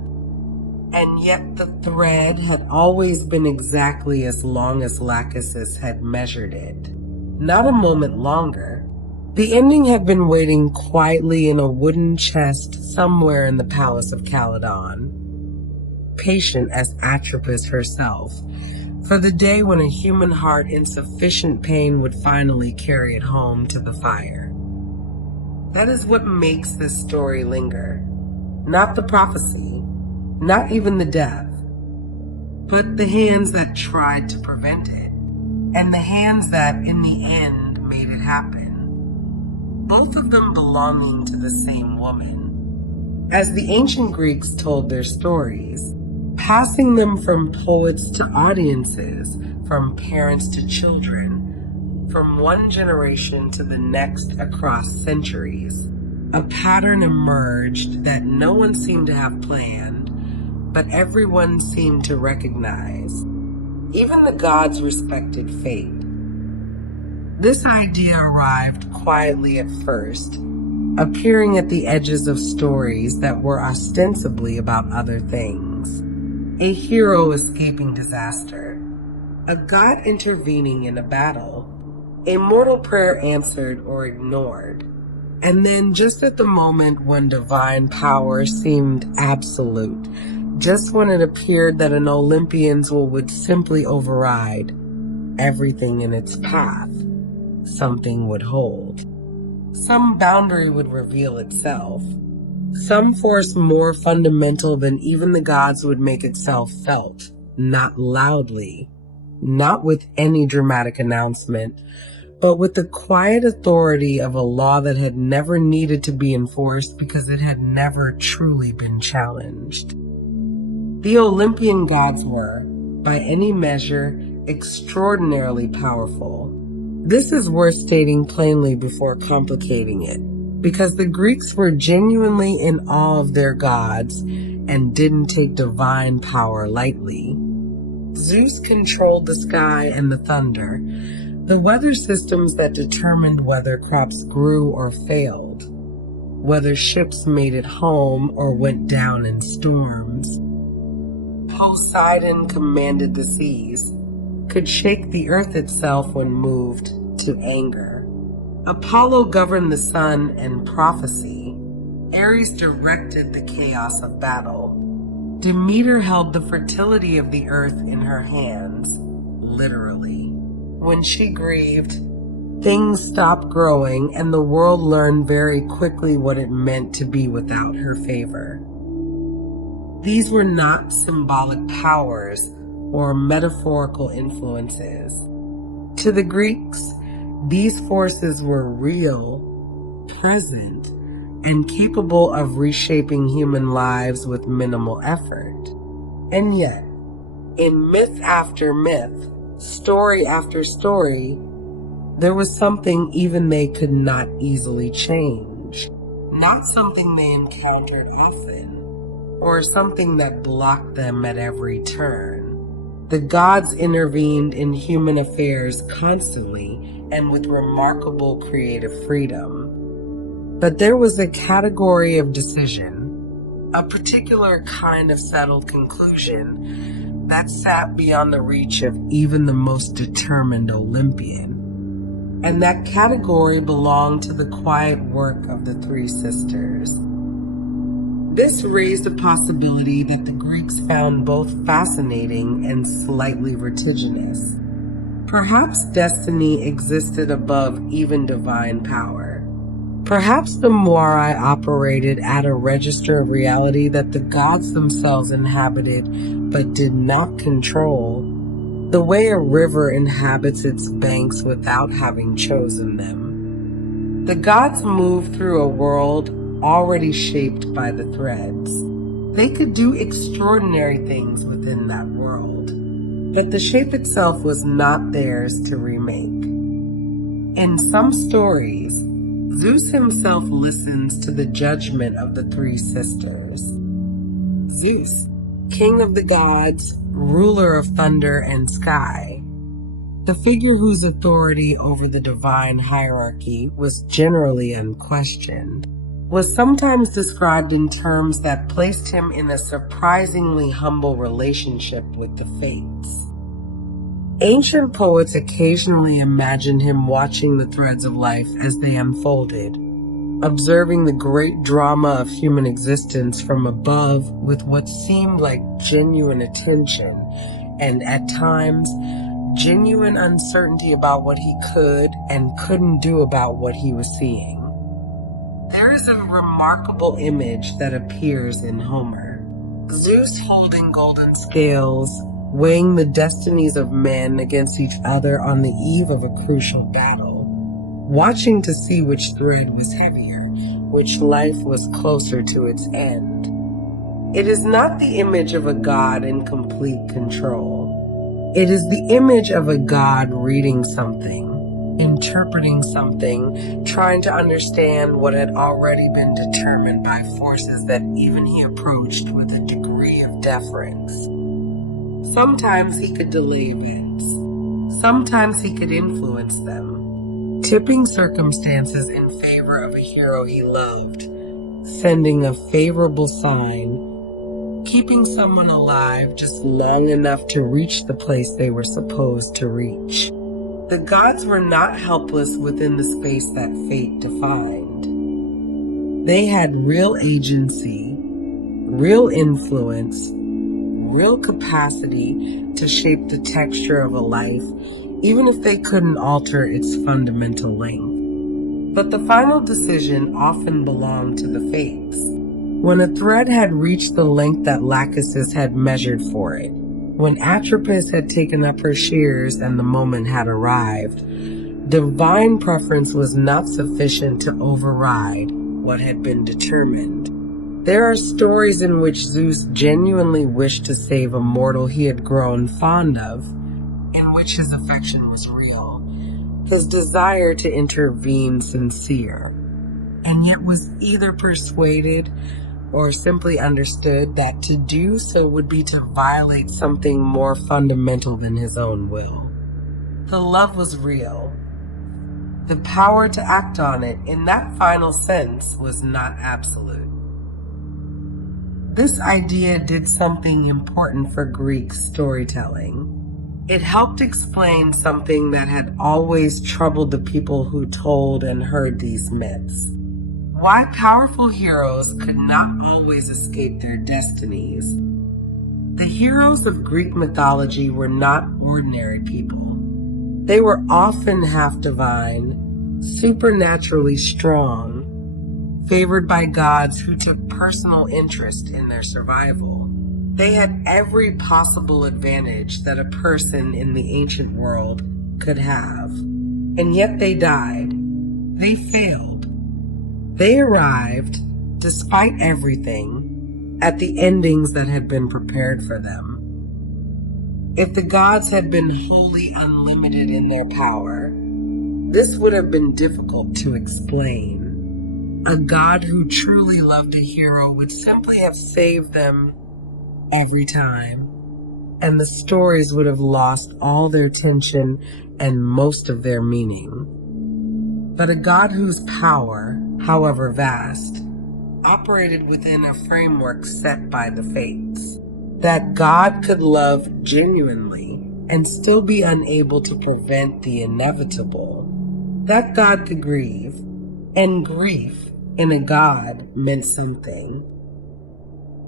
And yet the thread had always been exactly as long as Lachesis had measured it. Not a moment longer. The ending had been waiting quietly in a wooden chest somewhere in the palace of Caledon, patient as Atropos herself, for the day when a human heart in sufficient pain would finally carry it home to the fire. That is what makes this story linger. Not the prophecy, not even the death, but the hands that tried to prevent it, and the hands that, in the end, made it happen. Both of them belonging to the same woman. As the ancient Greeks told their stories, passing them from poets to audiences, from parents to children, from one generation to the next across centuries, a pattern emerged that no one seemed to have planned, but everyone seemed to recognize. Even the gods respected fate. This idea arrived quietly at first, appearing at the edges of stories that were ostensibly about other things. A hero escaping disaster, a god intervening in a battle, a mortal prayer answered or ignored, and then just at the moment when divine power seemed absolute, just when it appeared that an Olympian's will would simply override everything in its path, something would hold. Some boundary would reveal itself. Some force more fundamental than even the gods would make itself felt, not loudly, not with any dramatic announcement, but with the quiet authority of a law that had never needed to be enforced because it had never truly been challenged. The Olympian gods were, by any measure, extraordinarily powerful. This is worth stating plainly before complicating it, because the Greeks were genuinely in awe of their gods and didn't take divine power lightly. Zeus controlled the sky and the thunder, the weather systems that determined whether crops grew or failed, whether ships made it home or went down in storms. Poseidon commanded the seas, could shake the earth itself when moved to anger. Apollo governed the sun and prophecy. Ares directed the chaos of battle. Demeter held the fertility of the earth in her hands, literally. When she grieved, things stopped growing and the world learned very quickly what it meant to be without her favor. These were not symbolic powers or metaphorical influences. To the Greeks, these forces were real, present, and capable of reshaping human lives with minimal effort. And yet, in myth after myth, story after story, there was something even they could not easily change. Not something they encountered often, or something that blocked them at every turn. The gods intervened in human affairs constantly and with remarkable creative freedom. But there was a category of decision, a particular kind of settled conclusion that sat beyond the reach of even the most determined Olympian. And that category belonged to the quiet work of the three sisters. This raised the possibility that the Greeks found both fascinating and slightly vertiginous. Perhaps destiny existed above even divine power. Perhaps the Moirai operated at a register of reality that the gods themselves inhabited but did not control, the way a river inhabits its banks without having chosen them. The gods moved through a world already shaped by the threads. They could do extraordinary things within that world, but the shape itself was not theirs to remake. In some stories, Zeus himself listens to the judgment of the three sisters. Zeus, king of the gods, ruler of thunder and sky, the figure whose authority over the divine hierarchy was generally unquestioned, was sometimes described in terms that placed him in a surprisingly humble relationship with the fates. Ancient poets occasionally imagined him watching the threads of life as they unfolded, observing the great drama of human existence from above with what seemed like genuine attention and, at times, genuine uncertainty about what he could and couldn't do about what he was seeing. There is a remarkable image that appears in Homer. Zeus holding golden scales, weighing the destinies of men against each other on the eve of a crucial battle, watching to see which thread was heavier, which life was closer to its end. It is not the image of a god in complete control. It is the image of a god reading something, interpreting something, trying to understand what had already been determined by forces that even he approached with a degree of deference. Sometimes he could delay events. Sometimes he could influence them, tipping circumstances in favor of a hero he loved, sending a favorable sign, keeping someone alive just long enough to reach the place they were supposed to reach. The gods were not helpless within the space that fate defined. They had real agency, real influence, real capacity to shape the texture of a life, even if they couldn't alter its fundamental length. But the final decision often belonged to the fates. When a thread had reached the length that Lachesis had measured for it, when Atropos had taken up her shears and the moment had arrived, divine preference was not sufficient to override what had been determined. There are stories in which Zeus genuinely wished to save a mortal he had grown fond of, in which his affection was real, his desire to intervene sincere, and yet was either persuaded or simply understood that to do so would be to violate something more fundamental than his own will. The love was real. The power to act on it, in that final sense, was not absolute. This idea did something important for Greek storytelling. It helped explain something that had always troubled the people who told and heard these myths. Why powerful heroes could not always escape their destinies. The heroes of Greek mythology were not ordinary people. They were often half divine, supernaturally strong, favored by gods who took personal interest in their survival. They had every possible advantage that a person in the ancient world could have. And yet they died. They failed. They arrived, despite everything, at the endings that had been prepared for them. If the gods had been wholly unlimited in their power, this would have been difficult to explain. A god who truly loved a hero would simply have saved them every time, and the stories would have lost all their tension and most of their meaning. But a god whose power, however vast, operated within a framework set by the fates. That God could love genuinely and still be unable to prevent the inevitable. That God could grieve, and grief in a god meant something.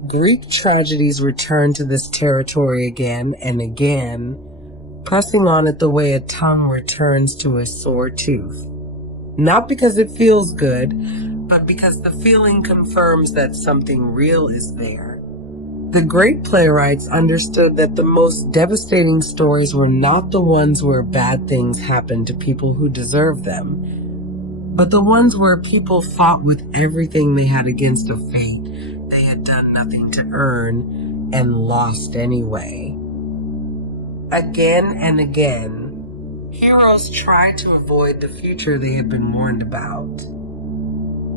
Greek tragedies returned to this territory again and again, pressing on it the way a tongue returns to a sore tooth. Not because it feels good, but because the feeling confirms that something real is there. The great playwrights understood that the most devastating stories were not the ones where bad things happened to people who deserved them, but the ones where people fought with everything they had against a fate they had done nothing to earn and lost anyway. Again and again, heroes tried to avoid the future they had been warned about.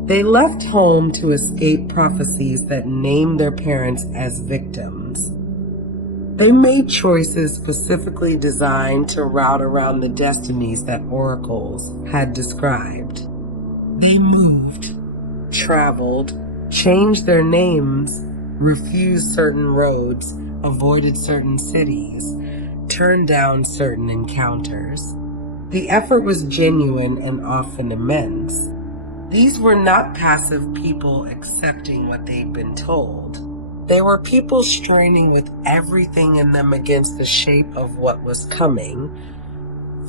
They left home to escape prophecies that named their parents as victims. They made choices specifically designed to route around the destinies that oracles had described. They moved, traveled, changed their names, refused certain roads, avoided certain cities, turned down certain encounters. The effort was genuine and often immense. These were not passive people accepting what they'd been told. They were people straining with everything in them against the shape of what was coming,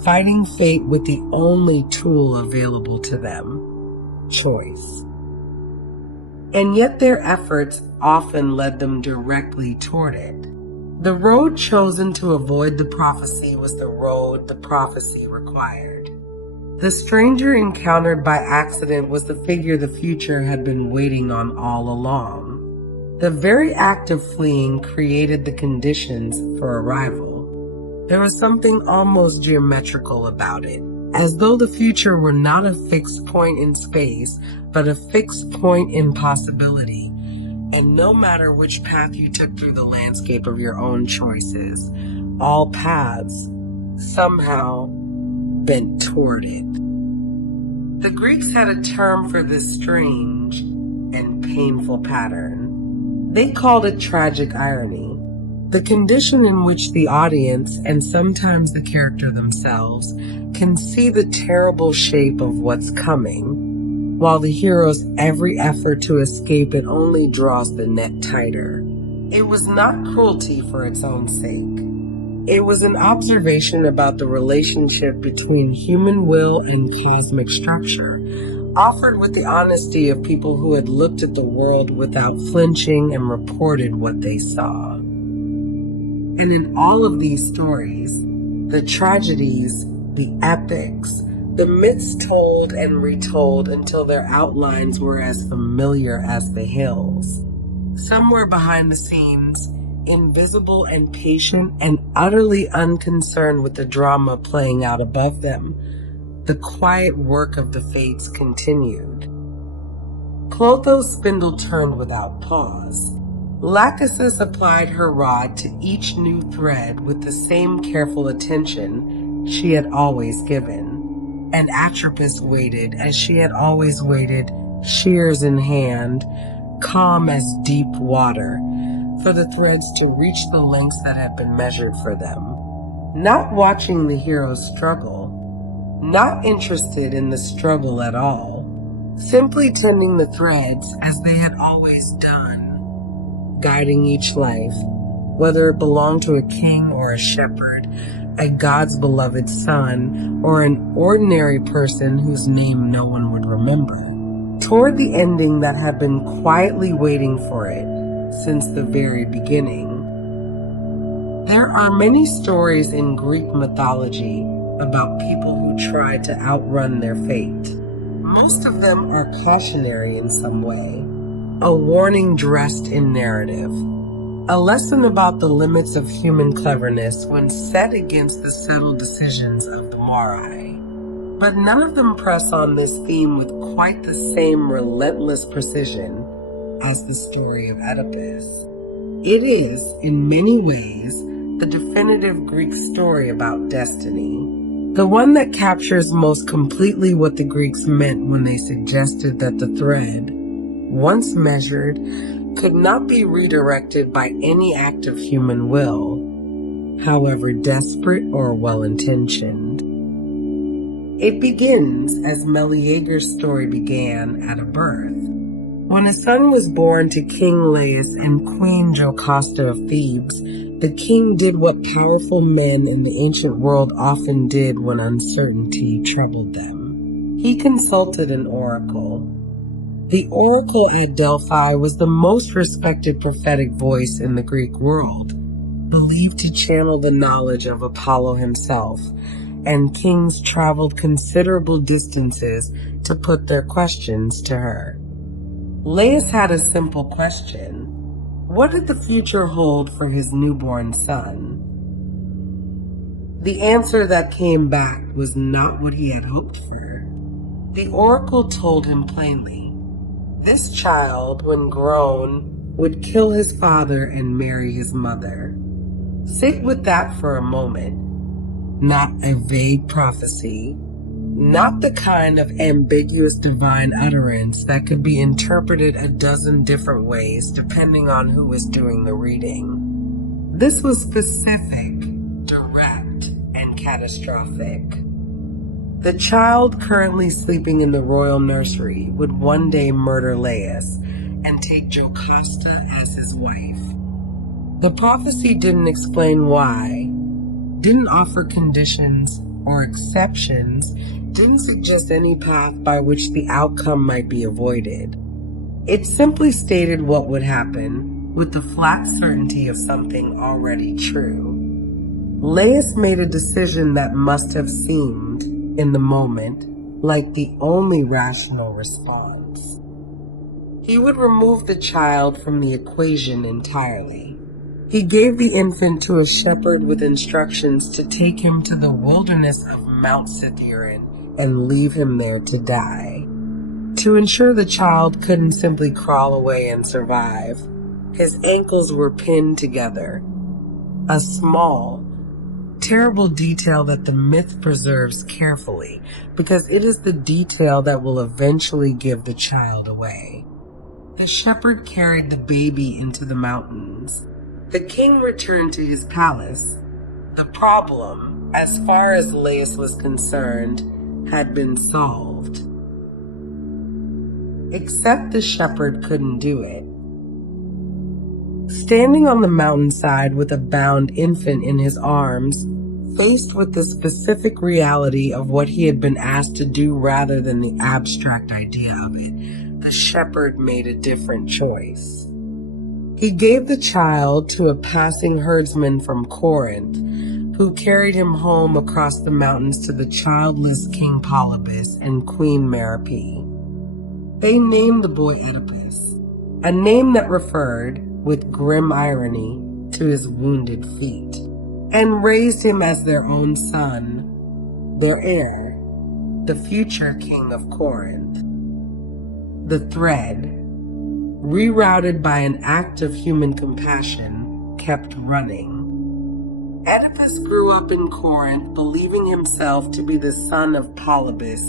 fighting fate with the only tool available to them, choice. And yet their efforts often led them directly toward it. The road chosen to avoid the prophecy was the road the prophecy required. The stranger encountered by accident was the figure the future had been waiting on all along. The very act of fleeing created the conditions for arrival. There was something almost geometrical about it, as though the future were not a fixed point in space, but a fixed point in possibility. And no matter which path you took through the landscape of your own choices, all paths somehow bent toward it. The Greeks had a term for this strange and painful pattern. They called it tragic irony, the condition in which the audience, and sometimes the character themselves, can see the terrible shape of what's coming, while the hero's every effort to escape it only draws the net tighter. It was not cruelty for its own sake. It was an observation about the relationship between human will and cosmic structure, offered with the honesty of people who had looked at the world without flinching and reported what they saw. And in all of these stories, the tragedies, the epics, the myths told and retold until their outlines were as familiar as the hills. Somewhere behind the scenes, invisible and patient and utterly unconcerned with the drama playing out above them, the quiet work of the fates continued. Clotho's spindle turned without pause. Lachesis applied her rod to each new thread with the same careful attention she had always given. And Atropos waited as she had always waited, shears in hand, calm as deep water, for the threads to reach the lengths that had been measured for them. Not watching the heroes struggle, not interested in the struggle at all, simply tending the threads as they had always done, guiding each life, whether it belonged to a king or a shepherd, a God's beloved son, or an ordinary person whose name no one would remember, toward the ending that had been quietly waiting for it since the very beginning. There are many stories in Greek mythology about people who tried to outrun their fate. Most of them are cautionary in some way, a warning dressed in narrative, a lesson about the limits of human cleverness when set against the settled decisions of the Moirai. But none of them press on this theme with quite the same relentless precision as the story of Oedipus. It is, in many ways, the definitive Greek story about destiny, the one that captures most completely what the Greeks meant when they suggested that the thread, once measured, could not be redirected by any act of human will, however desperate or well-intentioned. It begins as Meleager's story began at a birth. When a son was born to King Laius and Queen Jocasta of Thebes, the king did what powerful men in the ancient world often did when uncertainty troubled them. He consulted an oracle. The oracle at Delphi was the most respected prophetic voice in the Greek world, believed to channel the knowledge of Apollo himself, and kings traveled considerable distances to put their questions to her. Laius had a simple question. What did the future hold for his newborn son? The answer that came back was not what he had hoped for. The oracle told him plainly, this child, when grown, would kill his father and marry his mother. Sit with that for a moment. Not a vague prophecy, not the kind of ambiguous divine utterance that could be interpreted a dozen different ways depending on who was doing the reading. This was specific, direct, and catastrophic. The child currently sleeping in the royal nursery would one day murder Laius and take Jocasta as his wife. The prophecy didn't explain why, didn't offer conditions or exceptions, didn't suggest any path by which the outcome might be avoided. It simply stated what would happen with the flat certainty of something already true. Laius made a decision that must have seemed, in the moment, like the only rational response. He would remove the child from the equation entirely. He gave the infant to a shepherd with instructions to take him to the wilderness of Mount Cithaeron and leave him there to die. To ensure the child couldn't simply crawl away and survive, his ankles were pinned together. A small, terrible detail that the myth preserves carefully, because it is the detail that will eventually give the child away. The shepherd carried the baby into the mountains. The king returned to his palace. The problem, as far as Laius was concerned, had been solved. Except the shepherd couldn't do it. Standing on the mountainside with a bound infant in his arms, faced with the specific reality of what he had been asked to do rather than the abstract idea of it, the shepherd made a different choice. He gave the child to a passing herdsman from Corinth, who carried him home across the mountains to the childless King Polybus and Queen Merope. They named the boy Oedipus, a name that referred, with grim irony, to his wounded feet, and raised him as their own son, their heir, the future king of Corinth. The thread, rerouted by an act of human compassion, kept running. Oedipus grew up in Corinth believing himself to be the son of Polybus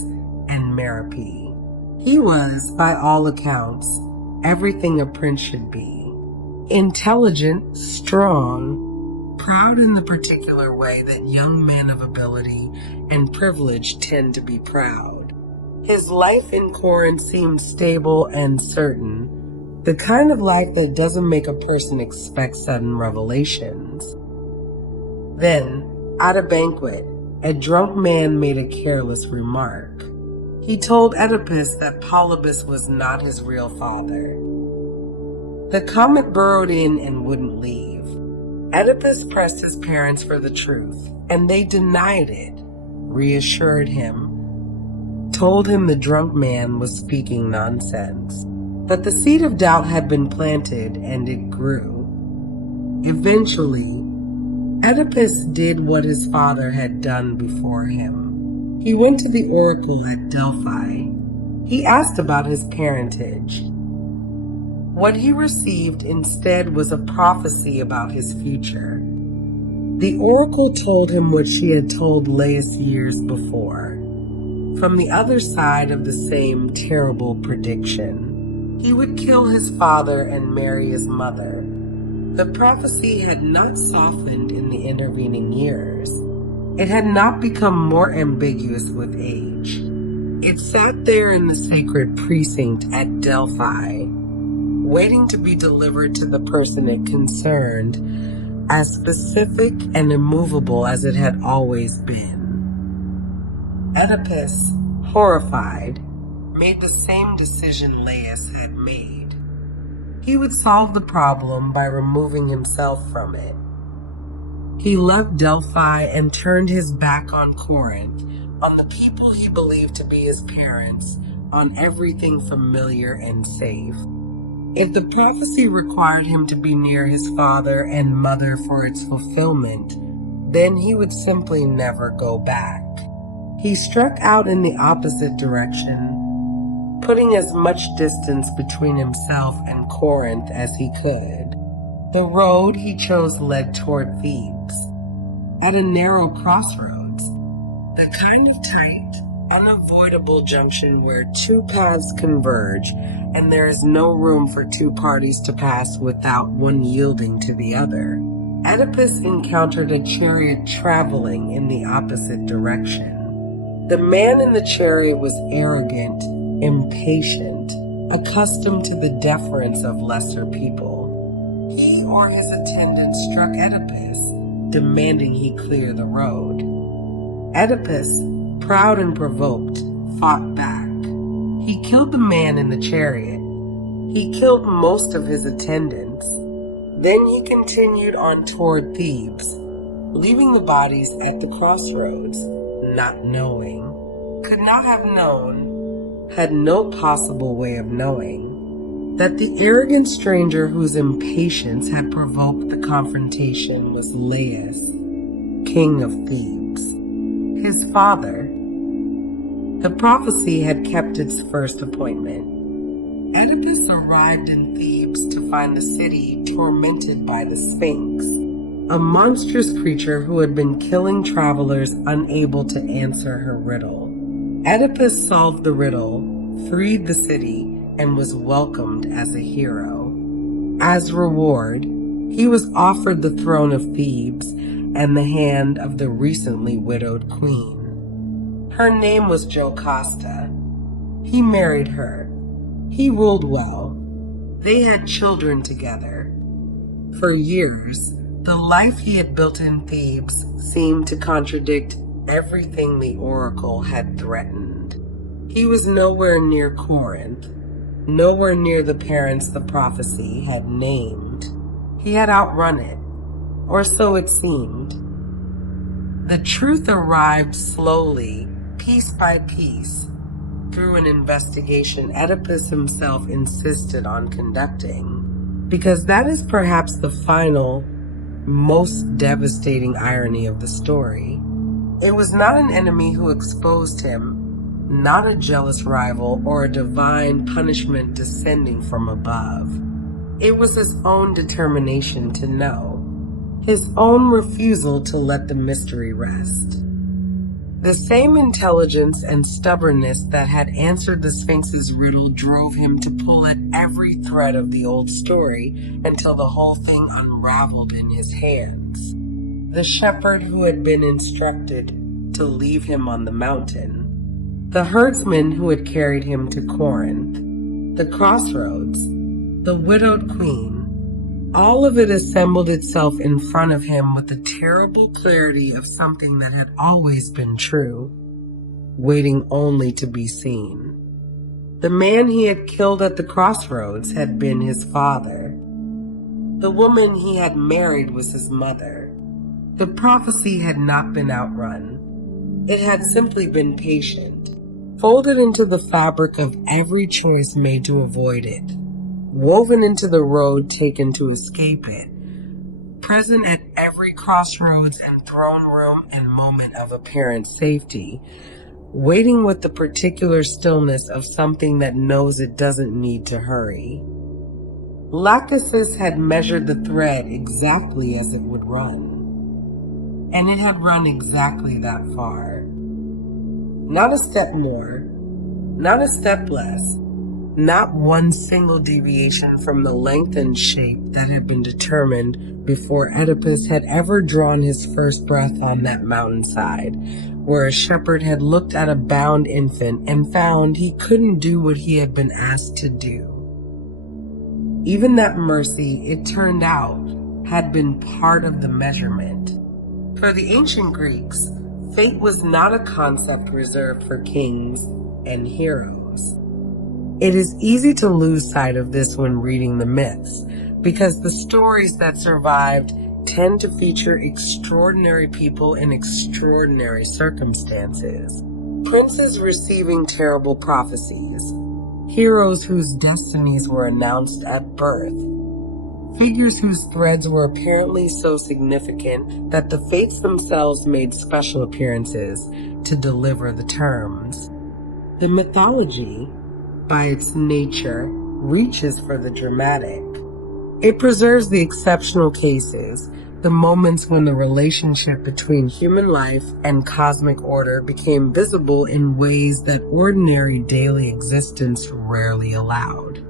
and Merope. He was, by all accounts, everything a prince should be. Intelligent, strong, proud in the particular way that young men of ability and privilege tend to be proud. His life in Corinth seemed stable and certain, the kind of life that doesn't make a person expect sudden revelations. Then, at a banquet, a drunk man made a careless remark. He told Oedipus that Polybus was not his real father. The comet burrowed in and wouldn't leave. Oedipus pressed his parents for the truth, and they denied it, reassured him, told him the drunk man was speaking nonsense, that the seed of doubt had been planted and it grew. Eventually, Oedipus did what his father had done before him. He went to the oracle at Delphi. He asked about his parentage. What he received instead was a prophecy about his future. The oracle told him what she had told Laius years before, from the other side of the same terrible prediction. He would kill his father and marry his mother. The prophecy had not softened in the intervening years. It had not become more ambiguous with age. It sat there in the sacred precinct at Delphi, waiting to be delivered to the person it concerned, as specific and immovable as it had always been. Oedipus, horrified, made the same decision Laius had made. He would solve the problem by removing himself from it. He left Delphi and turned his back on Corinth, on the people he believed to be his parents, on everything familiar and safe. If the prophecy required him to be near his father and mother for its fulfillment, then he would simply never go back. He struck out in the opposite direction, putting as much distance between himself and Corinth as he could. The road he chose led toward Thebes, at a narrow crossroads, the kind of tight, unavoidable junction where two paths converge and there is no room for two parties to pass without one yielding to the other. Oedipus encountered a chariot traveling in the opposite direction. The man in the chariot was arrogant, impatient, accustomed to the deference of lesser people. He or his attendant struck Oedipus, demanding he clear the road. Oedipus, proud and provoked, fought back. He killed the man in the chariot. He killed most of his attendants. Then he continued on toward Thebes, leaving the bodies at the crossroads, not knowing. Could not have known, had no possible way of knowing, that the arrogant stranger whose impatience had provoked the confrontation was Laius, king of Thebes, his father. The prophecy had kept its first appointment. Oedipus arrived in Thebes to find the city tormented by the Sphinx, a monstrous creature who had been killing travelers unable to answer her riddle. Oedipus solved the riddle, freed the city, and was welcomed as a hero. As reward, he was offered the throne of Thebes and the hand of the recently widowed queen. Her name was Jocasta. He married her. He ruled well. They had children together. For years, the life he had built in Thebes seemed to contradict everything the oracle had threatened. He was nowhere near Corinth, nowhere near the parents the prophecy had named. He had outrun it, or so it seemed. The truth arrived slowly, piece by piece, through an investigation Oedipus himself insisted on conducting, because that is perhaps the final, most devastating irony of the story. It was not an enemy who exposed him, not a jealous rival or a divine punishment descending from above. It was his own determination to know, his own refusal to let the mystery rest. The same intelligence and stubbornness that had answered the Sphinx's riddle drove him to pull at every thread of the old story until the whole thing unraveled in his hands. The shepherd who had been instructed to leave him on the mountain, the herdsman who had carried him to Corinth, the crossroads, the widowed queen, all of it assembled itself in front of him with the terrible clarity of something that had always been true, waiting only to be seen. The man he had killed at the crossroads had been his father. The woman he had married was his mother. The prophecy had not been outrun. It had simply been patient, folded into the fabric of every choice made to avoid it, woven into the road taken to escape it, present at every crossroads and throne room and moment of apparent safety, waiting with the particular stillness of something that knows it doesn't need to hurry. Lachesis had measured the thread exactly as it would run, and it had run exactly that far. Not a step more, not a step less, not one single deviation from the length and shape that had been determined before Oedipus had ever drawn his first breath on that mountainside, where a shepherd had looked at a bound infant and found he couldn't do what he had been asked to do. Even that mercy, it turned out, had been part of the measurement. For the ancient Greeks, fate was not a concept reserved for kings and heroes. It is easy to lose sight of this when reading the myths, because the stories that survived tend to feature extraordinary people in extraordinary circumstances. Princes receiving terrible prophecies, heroes whose destinies were announced at birth, figures whose threads were apparently so significant that the fates themselves made special appearances to deliver the terms. The mythology, by its nature, reaches for the dramatic. It preserves the exceptional cases, the moments when the relationship between human life and cosmic order became visible in ways that ordinary daily existence rarely allowed.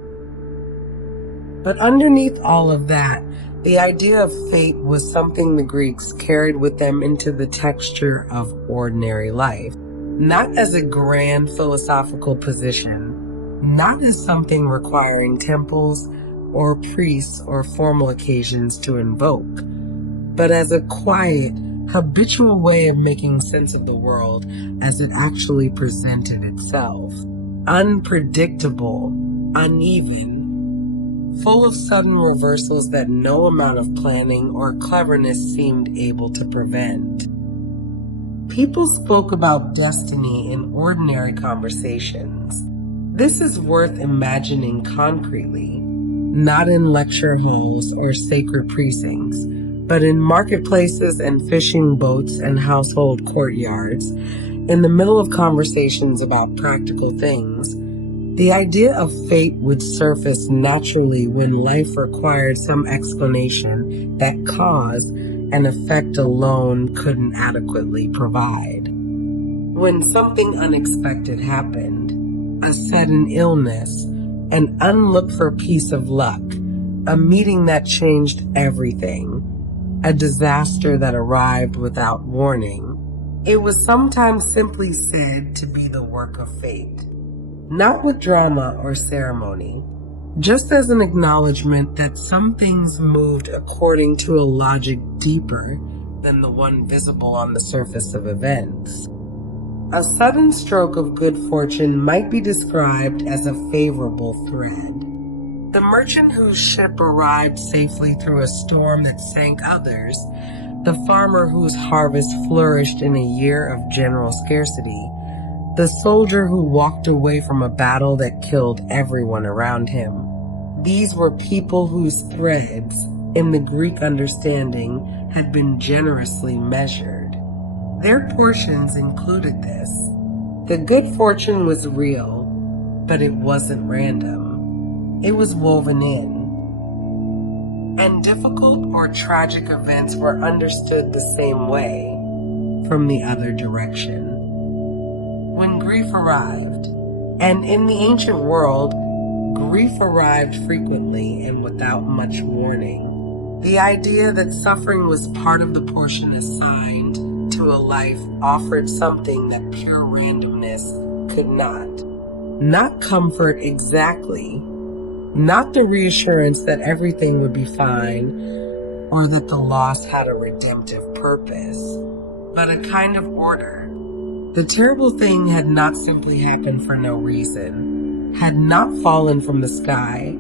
But underneath all of that, the idea of fate was something the Greeks carried with them into the texture of ordinary life, not as a grand philosophical position, not as something requiring temples or priests or formal occasions to invoke, but as a quiet, habitual way of making sense of the world as it actually presented itself. Unpredictable, uneven, full of sudden reversals that no amount of planning or cleverness seemed able to prevent. People spoke about destiny in ordinary conversations. This is worth imagining concretely, not in lecture halls or sacred precincts, but in marketplaces and fishing boats and household courtyards, in the middle of conversations about practical things. The idea of fate would surface naturally when life required some explanation that cause and effect alone couldn't adequately provide. When something unexpected happened, a sudden illness, an unlooked-for piece of luck, a meeting that changed everything, a disaster that arrived without warning, it was sometimes simply said to be the work of fate. Not with drama or ceremony, just as an acknowledgement that some things moved according to a logic deeper than the one visible on the surface of events. A sudden stroke of good fortune might be described as a favorable thread. The merchant whose ship arrived safely through a storm that sank others, the farmer whose harvest flourished in a year of general scarcity, the soldier who walked away from a battle that killed everyone around him. These were people whose threads, in the Greek understanding, had been generously measured. Their portions included this. The good fortune was real, but it wasn't random. It was woven in. And difficult or tragic events were understood the same way, from the other direction. When grief arrived, and in the ancient world, grief arrived frequently and without much warning. The idea that suffering was part of the portion assigned to a life offered something that pure randomness could not. Not comfort exactly, not the reassurance that everything would be fine or that the loss had a redemptive purpose, but a kind of order. The terrible thing had not simply happened for no reason, had not fallen from the sky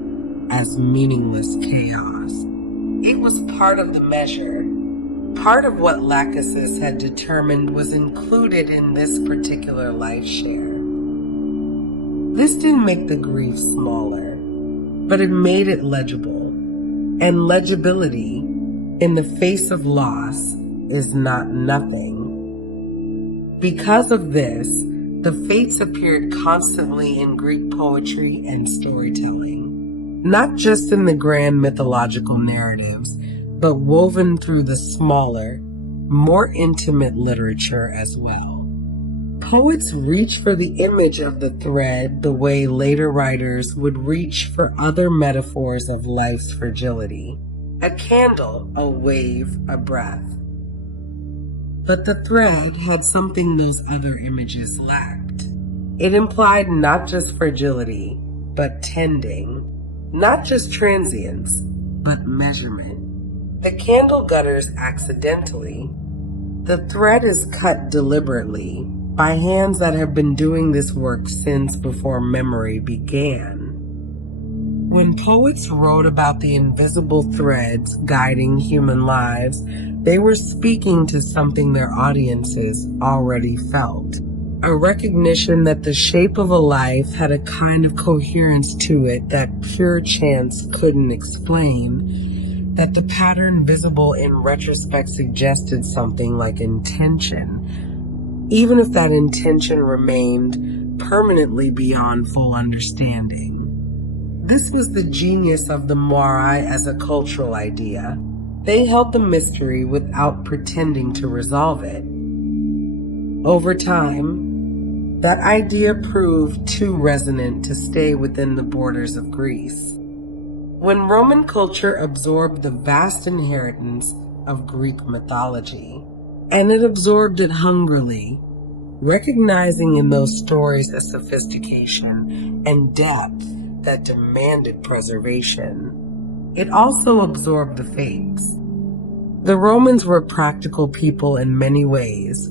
as meaningless chaos. It was part of the measure, part of what Lachesis had determined was included in this particular life share. This didn't make the grief smaller, but it made it legible. And legibility, in the face of loss, is not nothing. Because of this, the fates appeared constantly in Greek poetry and storytelling, not just in the grand mythological narratives, but woven through the smaller, more intimate literature as well. Poets reach for the image of the thread the way later writers would reach for other metaphors of life's fragility. A candle, a wave, a breath. But the thread had something those other images lacked. It implied not just fragility, but tending. Not just transience, but measurement. The candle gutters accidentally. The thread is cut deliberately by hands that have been doing this work since before memory began. When poets wrote about the invisible threads guiding human lives, they were speaking to something their audiences already felt. A recognition that the shape of a life had a kind of coherence to it that pure chance couldn't explain, that the pattern visible in retrospect suggested something like intention, even if that intention remained permanently beyond full understanding. This was the genius of the Moirai as a cultural idea. They held the mystery without pretending to resolve it. Over time, that idea proved too resonant to stay within the borders of Greece. When Roman culture absorbed the vast inheritance of Greek mythology, and it absorbed it hungrily, recognizing in those stories a sophistication and depth that demanded preservation, it also absorbed the fates. The Romans were practical people in many ways,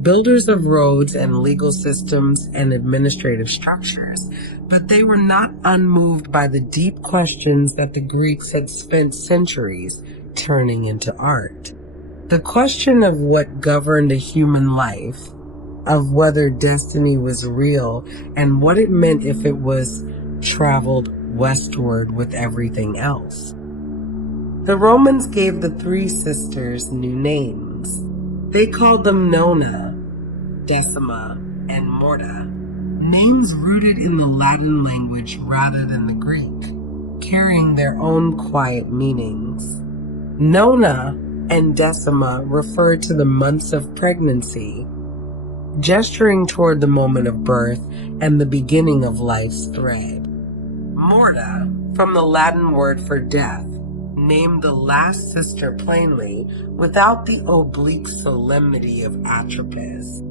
builders of roads and legal systems and administrative structures, but they were not unmoved by the deep questions that the Greeks had spent centuries turning into art. The question of what governed a human life, of whether destiny was real, and what it meant if it was traveled westward with everything else. The Romans gave the three sisters new names. They called them Nona, Decima, and Morta, names rooted in the Latin language rather than the Greek, carrying their own quiet meanings. Nona and Decima refer to the months of pregnancy, gesturing toward the moment of birth and the beginning of life's thread. Morta, from the Latin word for death, named the last sister plainly, without the oblique solemnity of Atropos.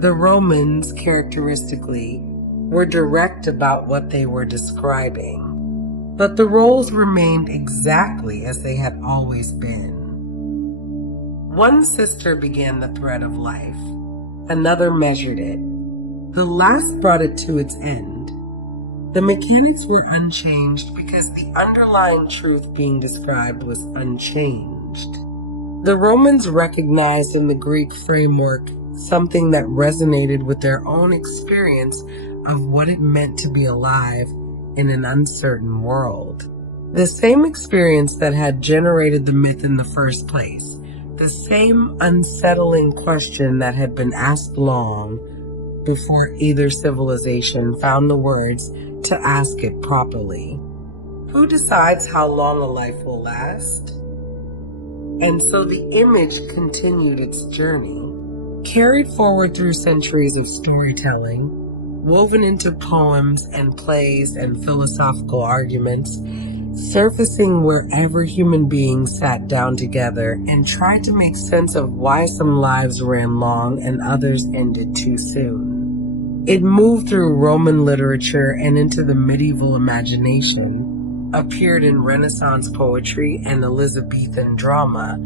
The Romans, characteristically, were direct about what they were describing. but the roles remained exactly as they had always been. One sister began the thread of life, another measured it. The last brought it to its end. The mechanics were unchanged because the underlying truth being described was unchanged. The Romans recognized in the Greek framework something that resonated with their own experience of what it meant to be alive in an uncertain world. The same experience that had generated the myth in the first place. The same unsettling question that had been asked long before either civilization found the words to ask it properly. Who decides how long a life will last? And so the image continued its journey, carried forward through centuries of storytelling, woven into poems and plays and philosophical arguments, surfacing wherever human beings sat down together and tried to make sense of why some lives ran long and others ended too soon. It moved through Roman literature and into the medieval imagination, appeared in Renaissance poetry and Elizabethan drama,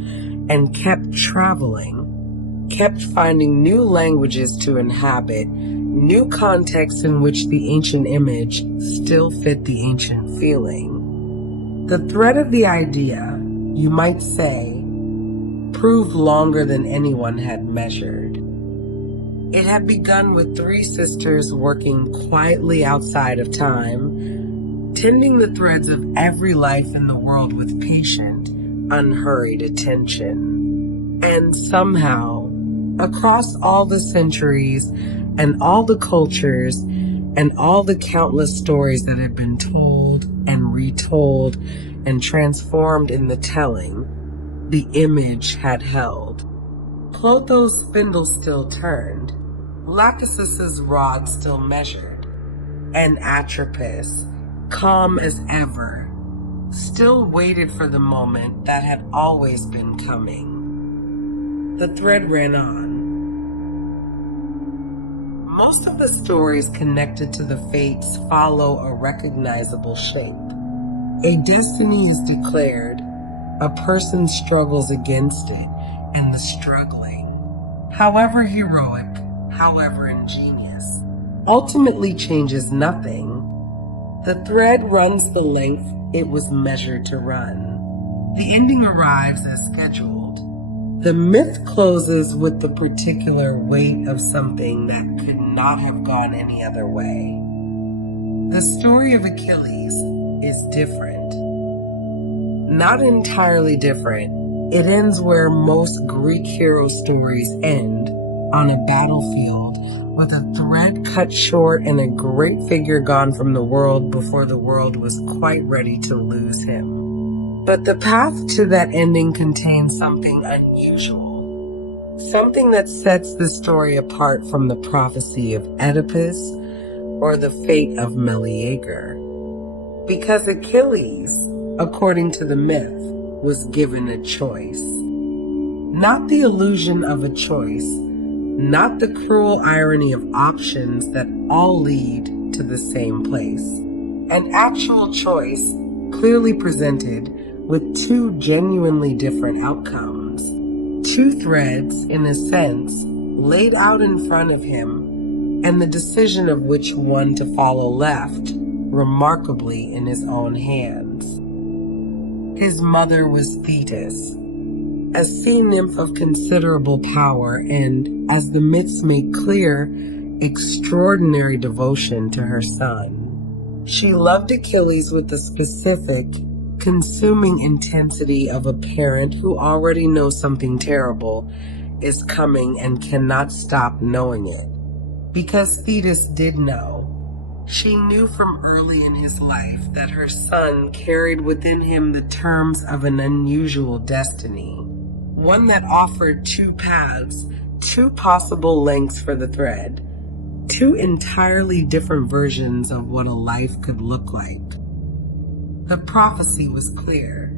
and kept traveling, kept finding new languages to inhabit, new contexts in which the ancient image still fit the ancient feeling. The thread of the idea, you might say, proved longer than anyone had measured. It had begun with three sisters working quietly outside of time, tending the threads of every life in the world with patient, unhurried attention. And somehow, across all the centuries and all the cultures and all the countless stories that had been told and retold and transformed in the telling, the image had held. Clotho's spindle still turned, Lachesis' rod still measured, and Atropos, calm as ever, still waited for the moment that had always been coming. The thread ran on. Most of the stories connected to the fates follow a recognizable shape. A destiny is declared, a person struggles against it, and the struggling, however heroic, however ingenious, ultimately changes nothing. The thread runs the length it was measured to run. The ending arrives as scheduled. The myth closes with the particular weight of something that could not have gone any other way. The story of Achilles is different. Not entirely different. It ends where most Greek hero stories end, on a battlefield, with a thread cut short and a great figure gone from the world before the world was quite ready to lose him. But the path to that ending contains something unusual, something that sets the story apart from the prophecy of Oedipus or the fate of Meleager. Because Achilles, according to the myth, was given a choice. Not the illusion of a choice, not the cruel irony of options that all lead to the same place. An actual choice, clearly presented, with two genuinely different outcomes. Two threads, in a sense, laid out in front of him, and the decision of which one to follow left, remarkably in his own hands. His mother was Thetis, a sea nymph of considerable power and, as the myths make clear, extraordinary devotion to her son. She loved Achilles with the specific, consuming intensity of a parent who already knows something terrible is coming and cannot stop knowing it. Because Thetis did know. She knew from early in his life that her son carried within him the terms of an unusual destiny, one that offered two paths, two possible lengths for the thread, two entirely different versions of what a life could look like. The prophecy was clear.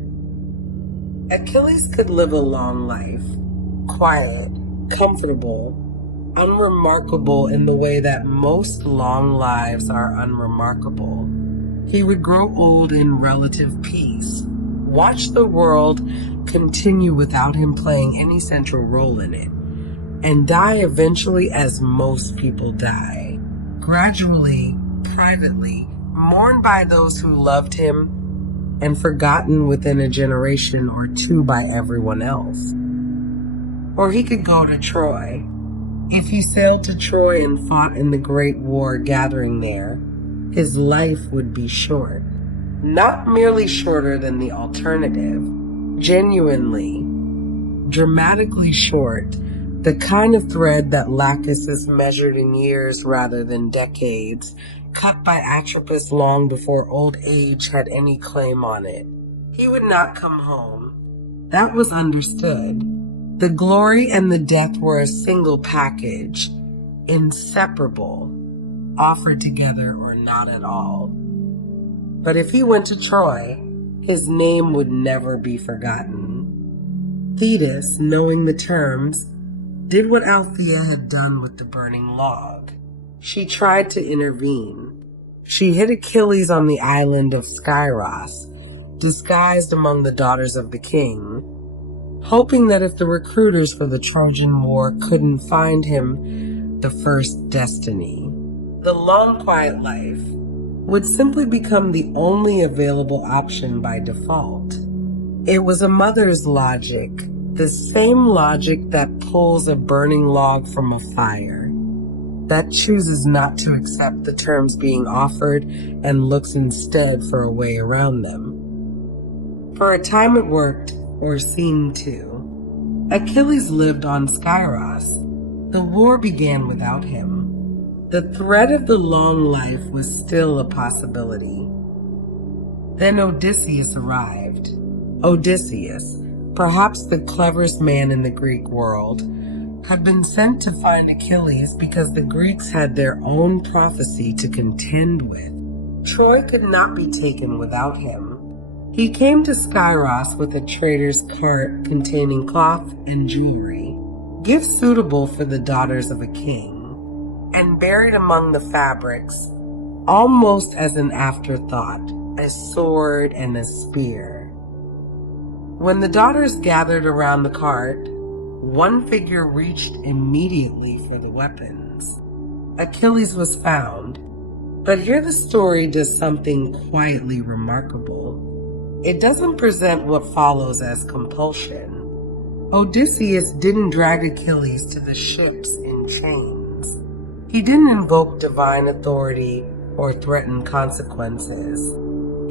Achilles could live a long life, quiet, comfortable, unremarkable in the way that most long lives are unremarkable. He would grow old in relative peace, watch the world continue without him playing any central role in it, and die eventually as most people die, gradually, privately, mourned by those who loved him and forgotten within a generation or two by everyone else. Or he could go to Troy. If he sailed to Troy and fought in the Great War gathering there, his life would be short. Not merely shorter than the alternative, genuinely, dramatically short, the kind of thread that Lachesis measured in years rather than decades, cut by Atropos long before old age had any claim on it. He would not come home. That was understood. The glory and the death were a single package, inseparable, offered together or not at all. But if he went to Troy, his name would never be forgotten. Thetis, knowing the terms, did what Althea had done with the burning log. She tried to intervene. She hid Achilles on the island of Skyros, disguised among the daughters of the king, hoping that if the recruiters for the Trojan War couldn't find him, the first destiny, the long quiet life, would simply become the only available option by default. It was a mother's logic, the same logic that pulls a burning log from a fire, that chooses not to accept the terms being offered and looks instead for a way around them. For a time it worked, or seemed to. Achilles lived on Skyros. The war began without him. The thread of the long life was still a possibility. Then Odysseus arrived. Odysseus, perhaps the cleverest man in the Greek world, had been sent to find Achilles because the Greeks had their own prophecy to contend with. Troy could not be taken without him. He came to Skyros with a trader's cart containing cloth and jewelry, gifts suitable for the daughters of a king, and buried among the fabrics, almost as an afterthought, a sword and a spear. When the daughters gathered around the cart, one figure reached immediately for the weapons. Achilles was found, but here the story does something quietly remarkable. It doesn't present what follows as compulsion. Odysseus didn't drag Achilles to the ships in chains. He didn't invoke divine authority or threaten consequences.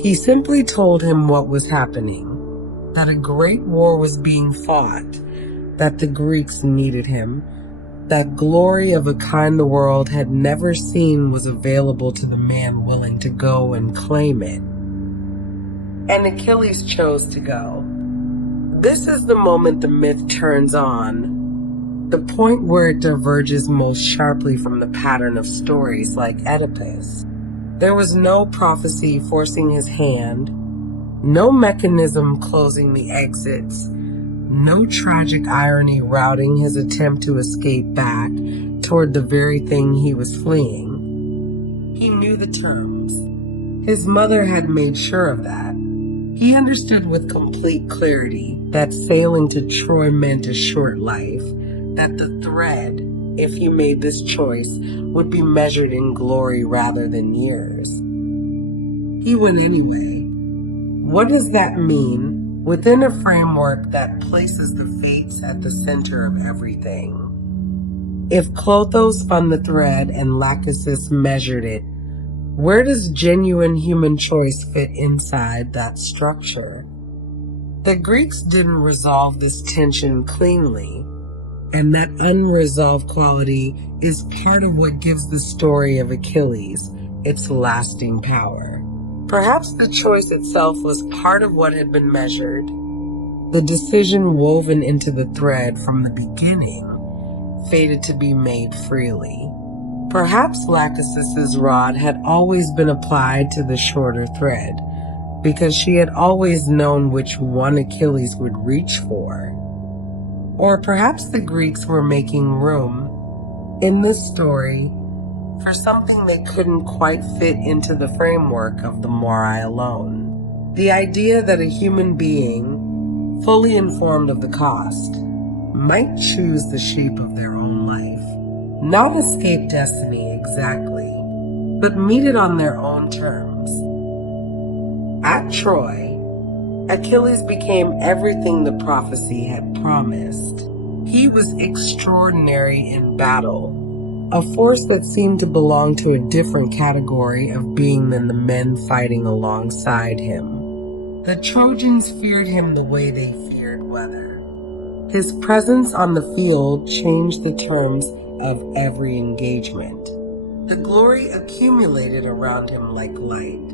He simply told him what was happening, that a great war was being fought, that the Greeks needed him, that glory of a kind the world had never seen was available to the man willing to go and claim it. And Achilles chose to go. This is the moment the myth turns on, the point where it diverges most sharply from the pattern of stories like Oedipus. There was no prophecy forcing his hand, no mechanism closing the exits, no tragic irony routing his attempt to escape back toward the very thing he was fleeing. He knew the terms. His mother had made sure of that. He understood with complete clarity that sailing to Troy meant a short life, that the thread, if he made this choice, would be measured in glory rather than years. He went anyway. What does that mean within a framework that places the fates at the center of everything? If Clotho spun the thread and Lachesis measured it, where does genuine human choice fit inside that structure? The Greeks didn't resolve this tension cleanly, and that unresolved quality is part of what gives the story of Achilles its lasting power. Perhaps the choice itself was part of what had been measured, the decision woven into the thread from the beginning, fated to be made freely. Perhaps Lachesis's rod had always been applied to the shorter thread, because she had always known which one Achilles would reach for. Or perhaps the Greeks were making room, in this story, for something they couldn't quite fit into the framework of the Moirai alone. The idea that a human being, fully informed of the cost, might choose the shape of their own life. Not escape destiny exactly, but meet it on their own terms. At Troy, Achilles became everything the prophecy had promised. He was extraordinary in battle, a force that seemed to belong to a different category of being than the men fighting alongside him. The Trojans feared him the way they feared weather. His presence on the field changed the terms of every engagement. The glory accumulated around him like light.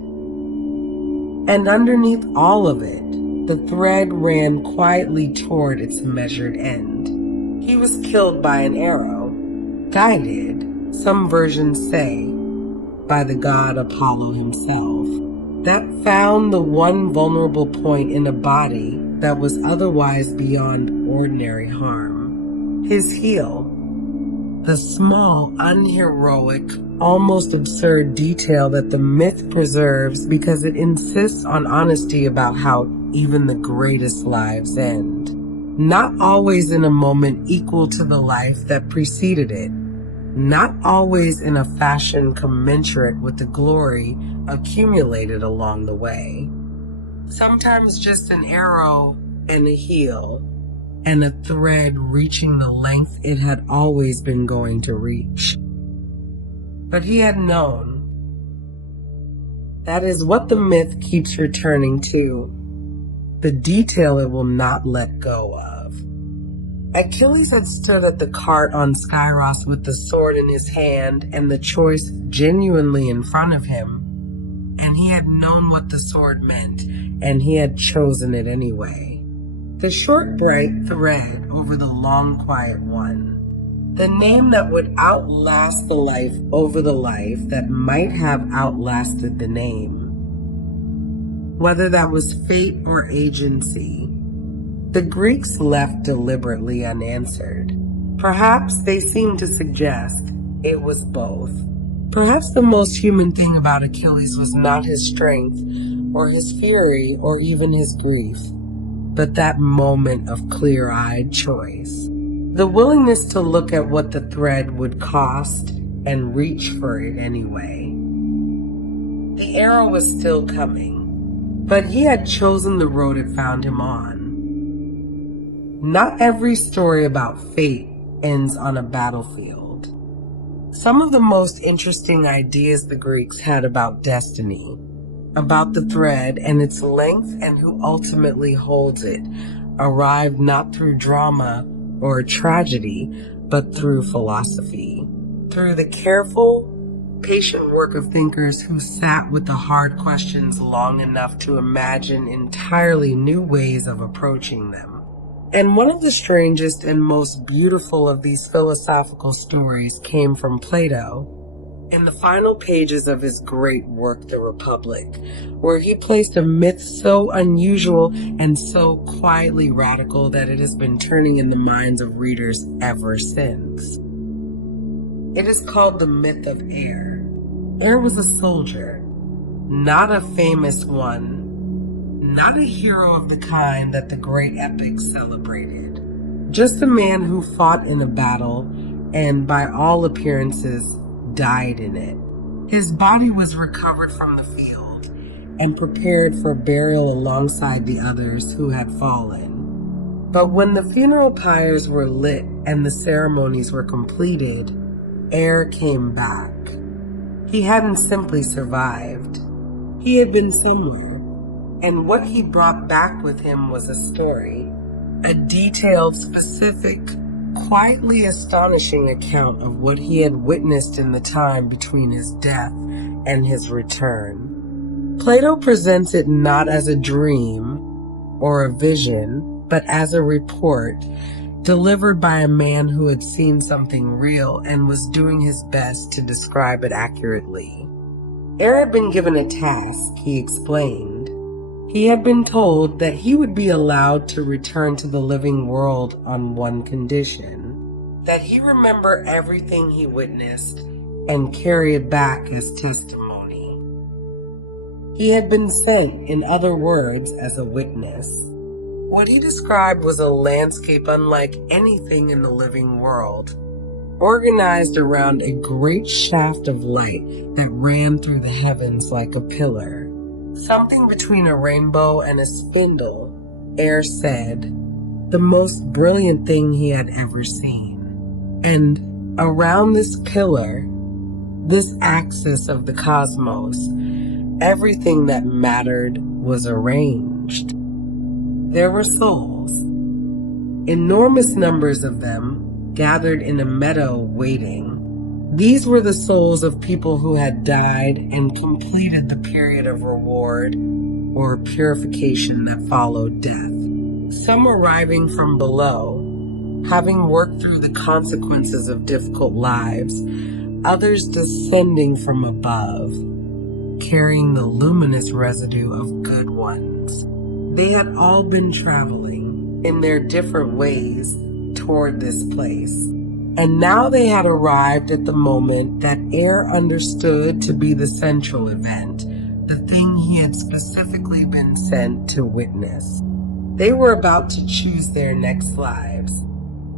And underneath all of it, the thread ran quietly toward its measured end. He was killed by an arrow, guided, some versions say, by the god Apollo himself, that found the one vulnerable point in a body that was otherwise beyond ordinary harm. His heel, the small, unheroic, almost absurd detail that the myth preserves because it insists on honesty about how even the greatest lives end. Not always in a moment equal to the life that preceded it. Not always in a fashion commensurate with the glory accumulated along the way. Sometimes just an arrow and a heel, and a thread reaching the length it had always been going to reach. But he had known. That is what the myth keeps returning to, the detail it will not let go of. Achilles had stood at the cart on Skyros with the sword in his hand and the choice genuinely in front of him, and he had known what the sword meant, and he had chosen it anyway. The short, bright thread over the long, quiet one. The name that would outlast the life over the life that might have outlasted the name. Whether that was fate or agency, the Greeks left deliberately unanswered. Perhaps they seemed to suggest it was both. Perhaps the most human thing about Achilles was not his strength, or his fury, or even his grief, but that moment of clear-eyed choice. The willingness to look at what the thread would cost and reach for it anyway. The arrow was still coming, but he had chosen the road it found him on. Not every story about fate ends on a battlefield. Some of the most interesting ideas the Greeks had about destiny, about the thread and its length and who ultimately holds it, arrived not through drama or tragedy, but through philosophy, through the careful, patient work of thinkers who sat with the hard questions long enough to imagine entirely new ways of approaching them. And one of the strangest and most beautiful of these philosophical stories came from Plato, in the final pages of his great work, The Republic, where he placed a myth so unusual and so quietly radical that it has been turning in the minds of readers ever since. It is called the myth of Air. Air was a soldier, not a famous one, not a hero of the kind that the great epics celebrated, just a man who fought in a battle and, by all appearances, died in it. His body was recovered from the field and prepared for burial alongside the others who had fallen. But when the funeral pyres were lit and the ceremonies were completed, Air came back. He hadn't simply survived. He had been somewhere, and what he brought back with him was a story, a detailed, specific, quietly astonishing account of what he had witnessed in the time between his death and his return. Plato presents it not as a dream or a vision, but as a report delivered by a man who had seen something real and was doing his best to describe it accurately. Air had been given a task, he explained. He had been told that he would be allowed to return to the living world on one condition, that he remember everything he witnessed and carry it back as testimony. He had been sent, in other words, as a witness. What he described was a landscape unlike anything in the living world, organized around a great shaft of light that ran through the heavens like a pillar. Something between a rainbow and a spindle, Air said, the most brilliant thing he had ever seen. And around this pillar, this axis of the cosmos, everything that mattered was arranged. There were souls, enormous numbers of them, gathered in a meadow waiting. These were the souls of people who had died and completed the period of reward or purification that followed death. Some arriving from below, having worked through the consequences of difficult lives, others descending from above, carrying the luminous residue of good ones. They had all been traveling in their different ways toward this place. And now they had arrived at the moment that Air understood to be the central event, the thing he had specifically been sent to witness. They were about to choose their next lives.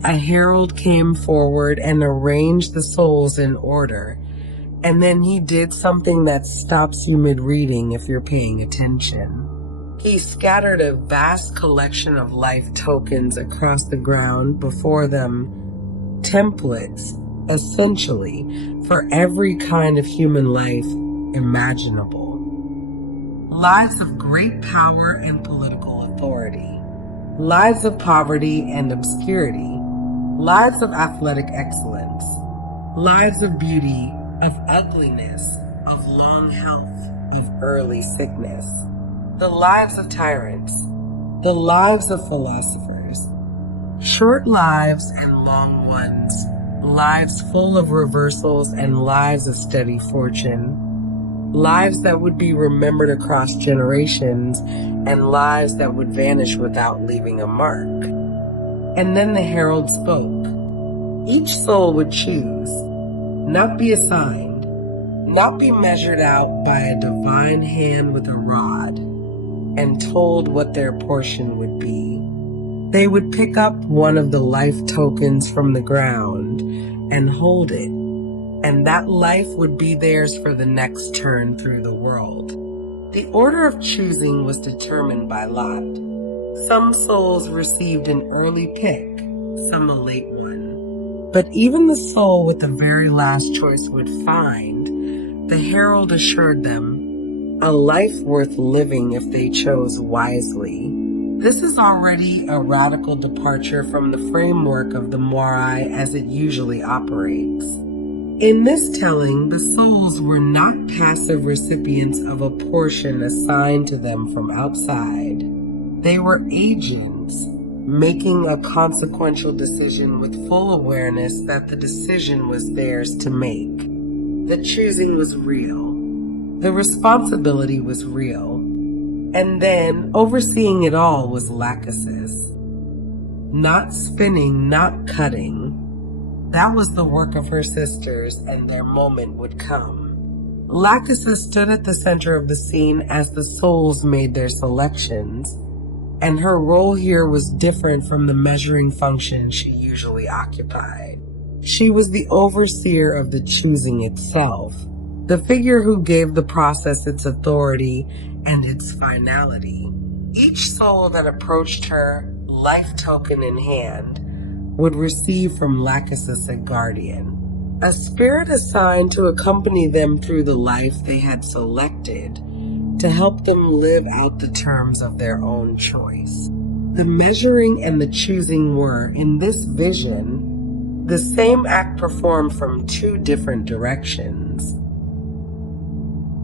A herald came forward and arranged the souls in order, and then he did something that stops you mid-reading if you're paying attention. He scattered a vast collection of life tokens across the ground before them, templates, essentially, for every kind of human life imaginable. Lives of great power and political authority. Lives of poverty and obscurity. Lives of athletic excellence. Lives of beauty, of ugliness, of long health, of early sickness. The lives of tyrants. The lives of philosophers. Short lives and long ones, lives full of reversals and lives of steady fortune, lives that would be remembered across generations and lives that would vanish without leaving a mark. And then the herald spoke. Each soul would choose, not be assigned, not be measured out by a divine hand with a rod and told what their portion would be. They would pick up one of the life tokens from the ground and hold it, and that life would be theirs for the next turn through the world. The order of choosing was determined by lot. Some souls received an early pick, some a late one. But even the soul with the very last choice would find, the herald assured them, a life worth living if they chose wisely. This is already a radical departure from the framework of the Moirai as it usually operates. In this telling, the souls were not passive recipients of a portion assigned to them from outside. They were agents, making a consequential decision with full awareness that the decision was theirs to make. The choosing was real. The responsibility was real. And then, overseeing it all was Lachesis. Not spinning, not cutting. That was the work of her sisters, and their moment would come. Lachesis stood at the center of the scene as the souls made their selections, and her role here was different from the measuring function she usually occupied. She was the overseer of the choosing itself, the figure who gave the process its authority and its finality. Each soul that approached her, life token in hand, would receive from Lachesis a guardian, a spirit assigned to accompany them through the life they had selected, to help them live out the terms of their own choice. The measuring and the choosing were, in this vision, the same act performed from two different directions.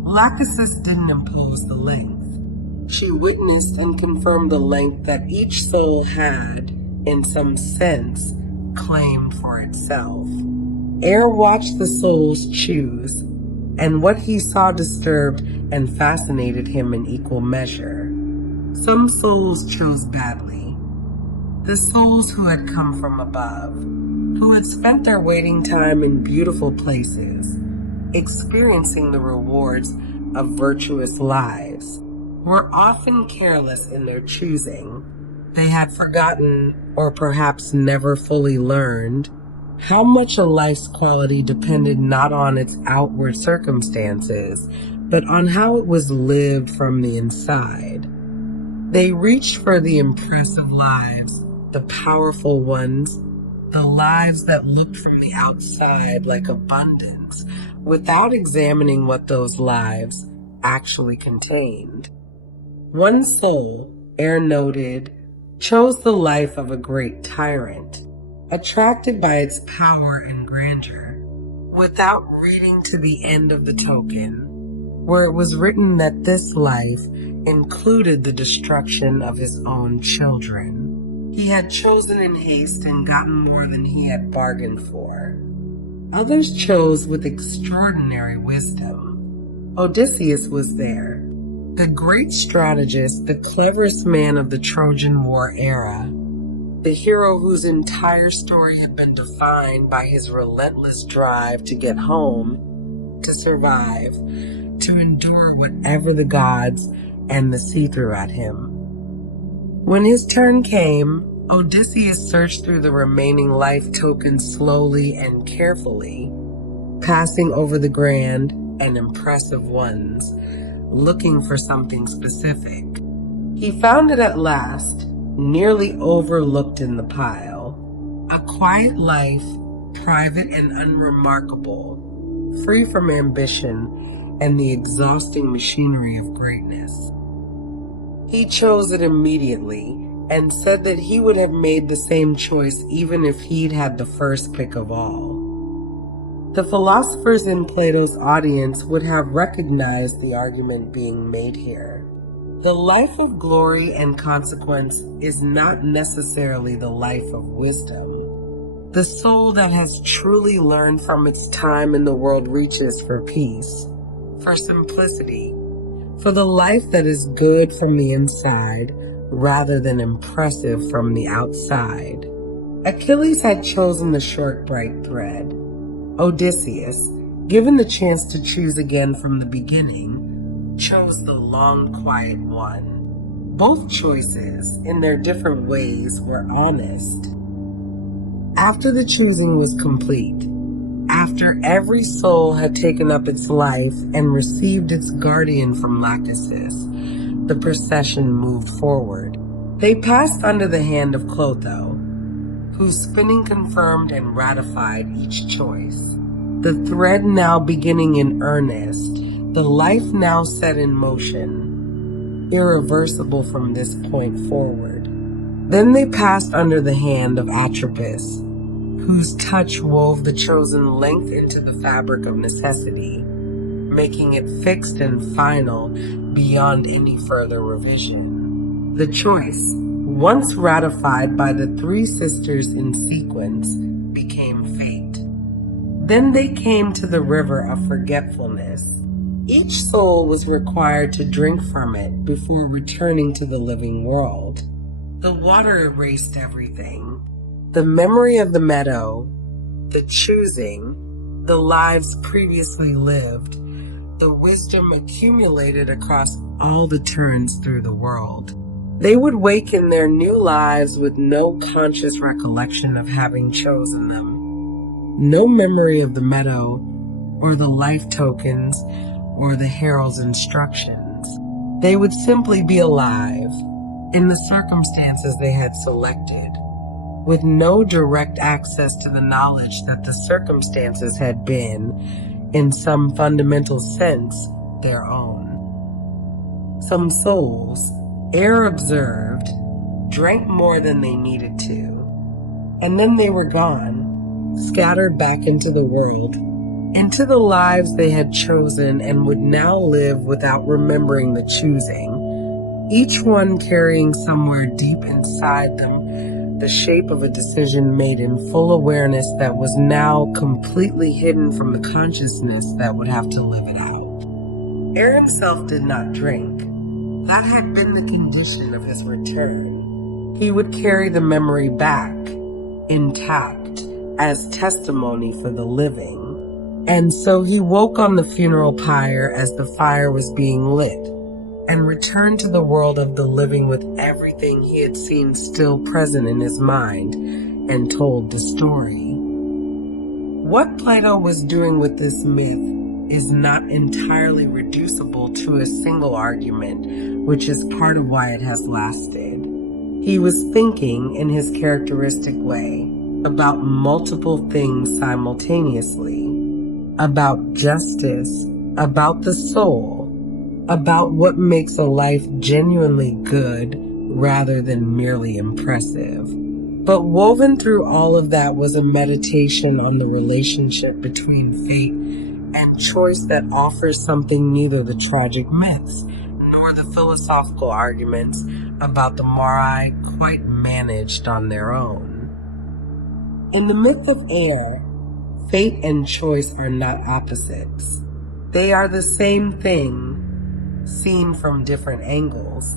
Lachesis didn't impose the length. She witnessed and confirmed the length that each soul had, in some sense, claimed for itself. Air watched the souls choose, and what he saw disturbed and fascinated him in equal measure. Some souls chose badly. The souls who had come from above, who had spent their waiting time in beautiful places, experiencing the rewards of virtuous lives, were often careless in their choosing. They had forgotten, or perhaps never fully learned, how much a life's quality depended not on its outward circumstances, but on how it was lived from the inside. They reached for the impressive lives, the powerful ones, the lives that looked from the outside like abundance, without examining what those lives actually contained. One soul, ere noted, chose the life of a great tyrant, attracted by its power and grandeur, without reading to the end of the token, where it was written that this life included the destruction of his own children. He had chosen in haste and gotten more than he had bargained for. Others chose with extraordinary wisdom. Odysseus was there, the great strategist, the cleverest man of the Trojan War era, the hero whose entire story had been defined by his relentless drive to get home, to survive, to endure whatever the gods and the sea threw at him. When his turn came, Odysseus searched through the remaining life tokens slowly and carefully, passing over the grand and impressive ones, looking for something specific. He found it at last, nearly overlooked in the pile. A quiet life, private and unremarkable, free from ambition and the exhausting machinery of greatness. He chose it immediately and said that he would have made the same choice even if he'd had the first pick of all. The philosophers in Plato's audience would have recognized the argument being made here. The life of glory and consequence is not necessarily the life of wisdom. The soul that has truly learned from its time in the world reaches for peace, for simplicity, for the life that is good from the inside rather than impressive from the outside. Achilles had chosen the short, bright thread. Odysseus, given the chance to choose again from the beginning, chose the long, quiet one. Both choices, in their different ways, were honest. After the choosing was complete, after every soul had taken up its life and received its guardian from Lachesis, the procession moved forward. They passed under the hand of Clotho, whose spinning confirmed and ratified each choice. The thread now beginning in earnest, the life now set in motion, irreversible from this point forward. Then they passed under the hand of Atropus, whose touch wove the chosen length into the fabric of necessity, making it fixed and final beyond any further revision. The choice, once ratified by the three sisters in sequence, became fate. Then they came to the river of forgetfulness. Each soul was required to drink from it before returning to the living world. The water erased everything. The memory of the meadow, the choosing, the lives previously lived, the wisdom accumulated across all the turns through the world. They would wake in their new lives with no conscious recollection of having chosen them. No memory of the meadow, or the life tokens, or the herald's instructions. They would simply be alive, in the circumstances they had selected, with no direct access to the knowledge that the circumstances had been, in some fundamental sense, their own. Some souls, ere observed, drank more than they needed to, and then they were gone, scattered back into the world, into the lives they had chosen and would now live without remembering the choosing, each one carrying somewhere deep inside them the shape of a decision made in full awareness that was now completely hidden from the consciousness that would have to live it out. Air himself did not drink. That had been the condition of his return. He would carry the memory back, intact, as testimony for the living. And so he woke on the funeral pyre as the fire was being lit, and returned to the world of the living with everything he had seen still present in his mind, and told the story. What Plato was doing with this myth is not entirely reducible to a single argument, which is part of why it has lasted. He was thinking, in his characteristic way, about multiple things simultaneously, about justice, about the soul, about what makes a life genuinely good rather than merely impressive. But woven through all of that was a meditation on the relationship between fate and choice that offers something neither the tragic myths nor the philosophical arguments about the Moirai quite managed on their own. In the myth of air, fate and choice are not opposites. They are the same thing, seen from different angles.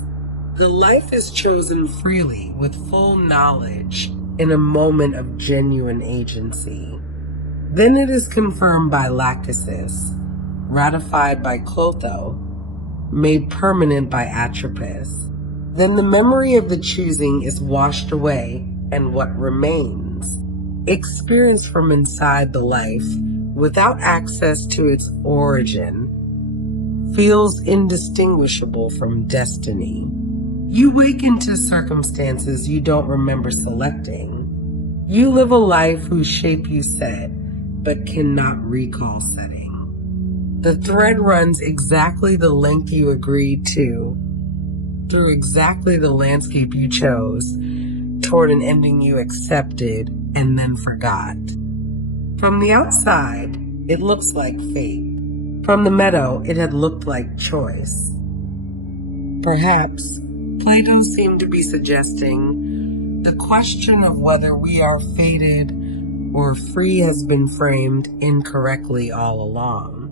The life is chosen freely with full knowledge in a moment of genuine agency. Then it is confirmed by Lachesis, ratified by Clotho, made permanent by Atropos. Then the memory of the choosing is washed away, and what remains, experienced from inside the life, without access to its origin, feels indistinguishable from destiny. You wake into circumstances you don't remember selecting. You live a life whose shape you set, but cannot recall setting. The thread runs exactly the length you agreed to, through exactly the landscape you chose, toward an ending you accepted and then forgot. From the outside, it looks like fate. From the meadow, it had looked like choice. Perhaps Plato seemed to be suggesting the question of whether we are fated or free has been framed incorrectly all along.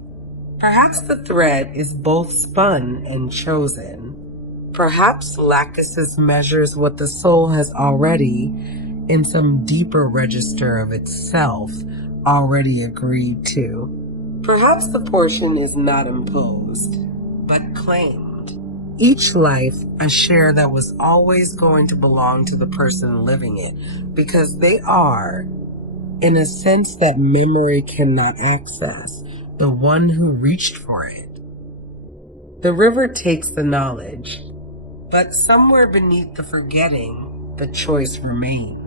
Perhaps the thread is both spun and chosen. Perhaps Lachesis measures what the soul has already, in some deeper register of itself, already agreed to. Perhaps the portion is not imposed, but claimed. Each life a share that was always going to belong to the person living it, because they are, in a sense that memory cannot access, the one who reached for it. The river takes the knowledge, but somewhere beneath the forgetting, the choice remains.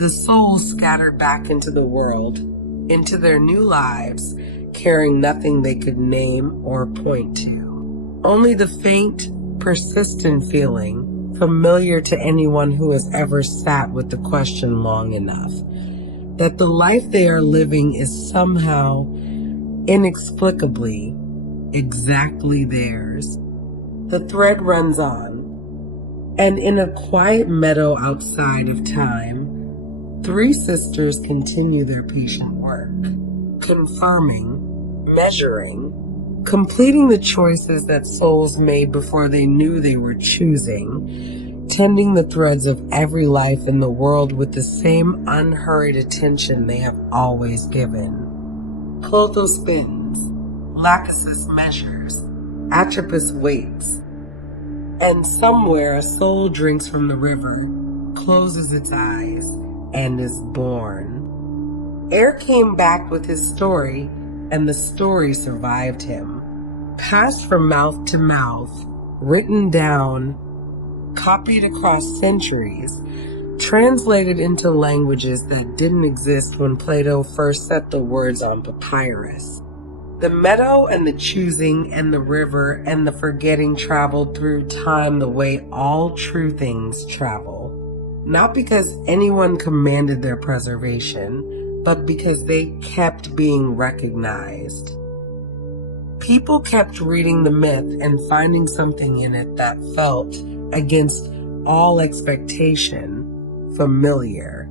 The souls scatter back into the world, into their new lives, carrying nothing they could name or point to. Only the faint, persistent feeling, familiar to anyone who has ever sat with the question long enough, that the life they are living is somehow, inexplicably, exactly theirs. The thread runs on, and in a quiet meadow outside of time, three sisters continue their patient work, confirming, measuring, completing the choices that souls made before they knew they were choosing, tending the threads of every life in the world with the same unhurried attention they have always given. Clotho spins, Lachesis measures, Atropos waits, and somewhere a soul drinks from the river, closes its eyes, and is born. Air came back with his story, and the story survived him. Passed from mouth to mouth, written down, copied across centuries, translated into languages that didn't exist when Plato first set the words on papyrus. The meadow and the choosing and the river and the forgetting traveled through time the way all true things travel. Not because anyone commanded their preservation, but because they kept being recognized. People kept reading the myth and finding something in it that felt, against all expectation, familiar.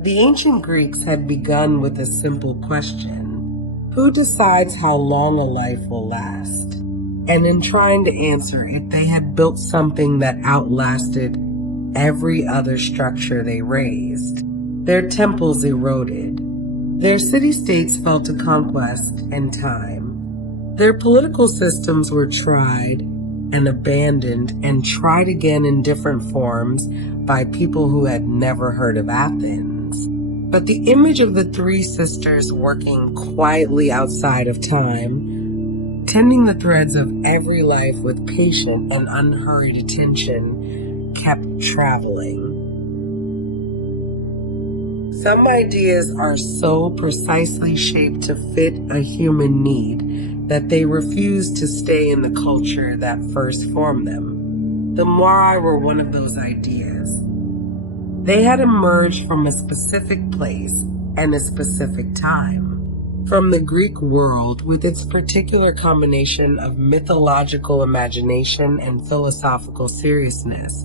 The ancient Greeks had begun with a simple question: who decides how long a life will last? And in trying to answer it, they had built something that outlasted every other structure they raised. Their temples eroded. Their city-states fell to conquest and time. Their political systems were tried and abandoned and tried again in different forms by people who had never heard of Athens. But the image of the three sisters working quietly outside of time, tending the threads of every life with patient and unhurried attention, kept traveling. Some ideas are so precisely shaped to fit a human need that they refuse to stay in the culture that first formed them. The Moirai were one of those ideas. They had emerged from a specific place and a specific time, from the Greek world with its particular combination of mythological imagination and philosophical seriousness.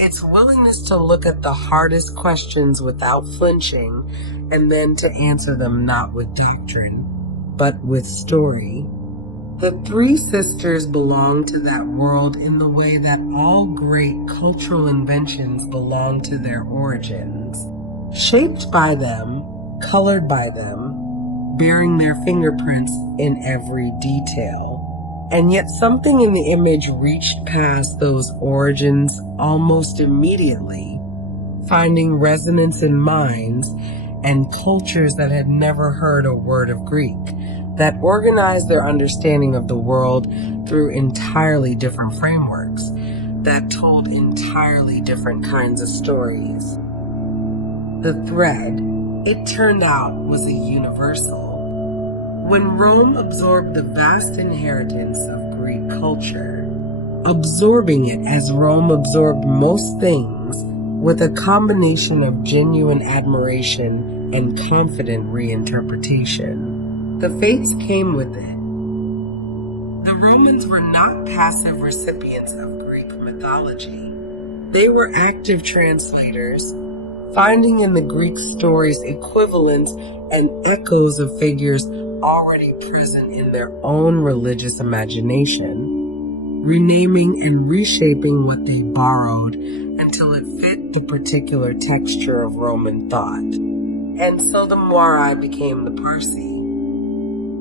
Its willingness to look at the hardest questions without flinching, and then to answer them not with doctrine, but with story. The three sisters belong to that world in the way that all great cultural inventions belong to their origins. Shaped by them, colored by them, bearing their fingerprints in every detail. And yet something in the image reached past those origins almost immediately, finding resonance in minds and cultures that had never heard a word of Greek, that organized their understanding of the world through entirely different frameworks, that told entirely different kinds of stories. The thread, it turned out, was a universal. When Rome absorbed the vast inheritance of Greek culture, absorbing it as Rome absorbed most things with a combination of genuine admiration and confident reinterpretation, the fates came with it. The Romans were not passive recipients of Greek mythology. They were active translators, finding in the Greek stories equivalents and echoes of figures already present in their own religious imagination, renaming and reshaping what they borrowed until it fit the particular texture of Roman thought. And so the Moirai became the Parsi.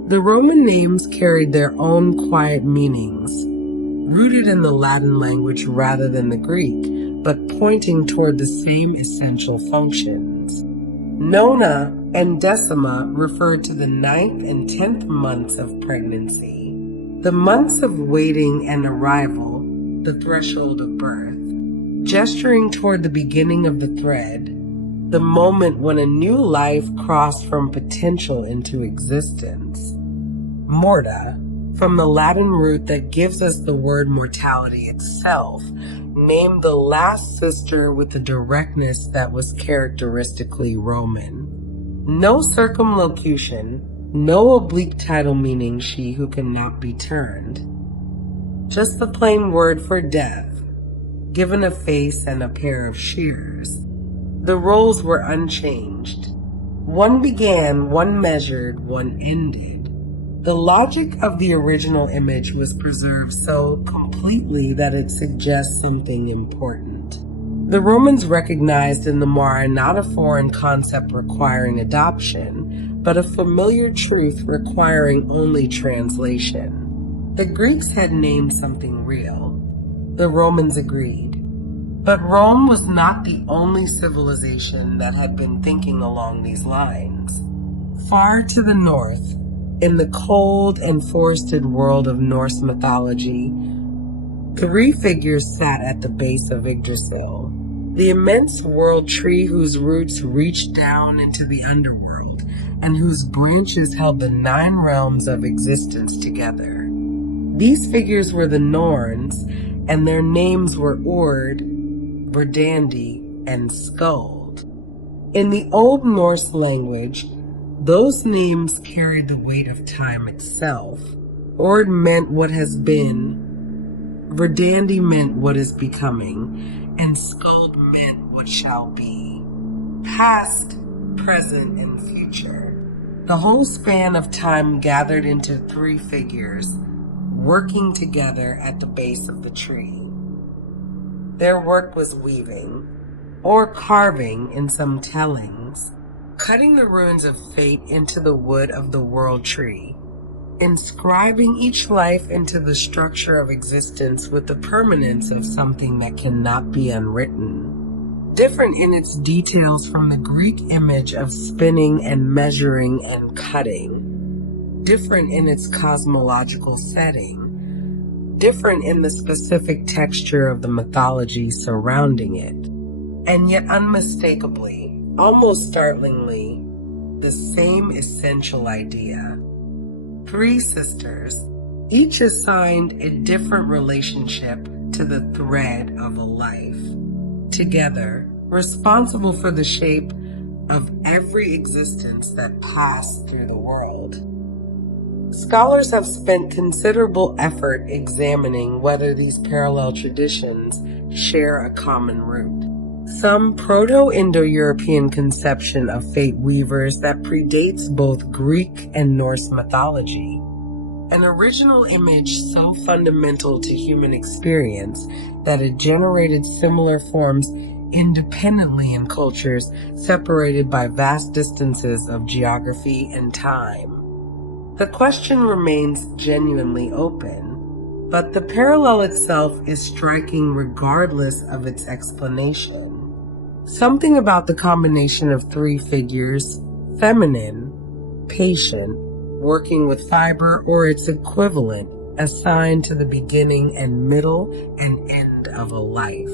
The Roman names carried their own quiet meanings, rooted in the Latin language rather than the Greek, but pointing toward the same essential functions. Nona and Decima referred to the 9th and 10th months of pregnancy, the months of waiting and arrival, the threshold of birth, gesturing toward the beginning of the thread, the moment when a new life crossed from potential into existence. Morta, from the Latin root that gives us the word mortality itself, named the last sister with a directness that was characteristically Roman. No circumlocution, no oblique title meaning she who cannot be turned. Just the plain word for death, given a face and a pair of shears. The roles were unchanged. One began, one measured, one ended. The logic of the original image was preserved so completely that it suggests something important. The Romans recognized in the Moirai not a foreign concept requiring adoption, but a familiar truth requiring only translation. The Greeks had named something real. The Romans agreed. But Rome was not the only civilization that had been thinking along these lines. Far to the north, in the cold and forested world of Norse mythology, three figures sat at the base of Yggdrasil, the immense world tree whose roots reached down into the underworld and whose branches held the 9 realms of existence together. These figures were the Norns, and their names were Ord, Verdandi, and Skuld. In the Old Norse language, those names carried the weight of time itself. Ord meant what has been, Verdandi meant what is becoming, and Skuld meant what shall be. Past, present, and future. The whole span of time gathered into 3 figures, working together at the base of the tree. Their work was weaving, or carving in some tellings, cutting the runes of fate into the wood of the world tree, inscribing each life into the structure of existence with the permanence of something that cannot be unwritten. Different in its details from the Greek image of spinning and measuring and cutting. Different in its cosmological setting. Different in the specific texture of the mythology surrounding it. And yet unmistakably, almost startlingly, the same essential idea. 3 sisters, each assigned a different relationship to the thread of a life. Together, responsible for the shape of every existence that passed through the world. Scholars have spent considerable effort examining whether these parallel traditions share a common root. Some Proto-Indo-European conception of fate weavers that predates both Greek and Norse mythology. An original image so fundamental to human experience that it generated similar forms independently in cultures separated by vast distances of geography and time. The question remains genuinely open, but the parallel itself is striking regardless of its explanation. Something about the combination of 3 figures, feminine, patient, working with fiber, or its equivalent, assigned to the beginning and middle and end of a life.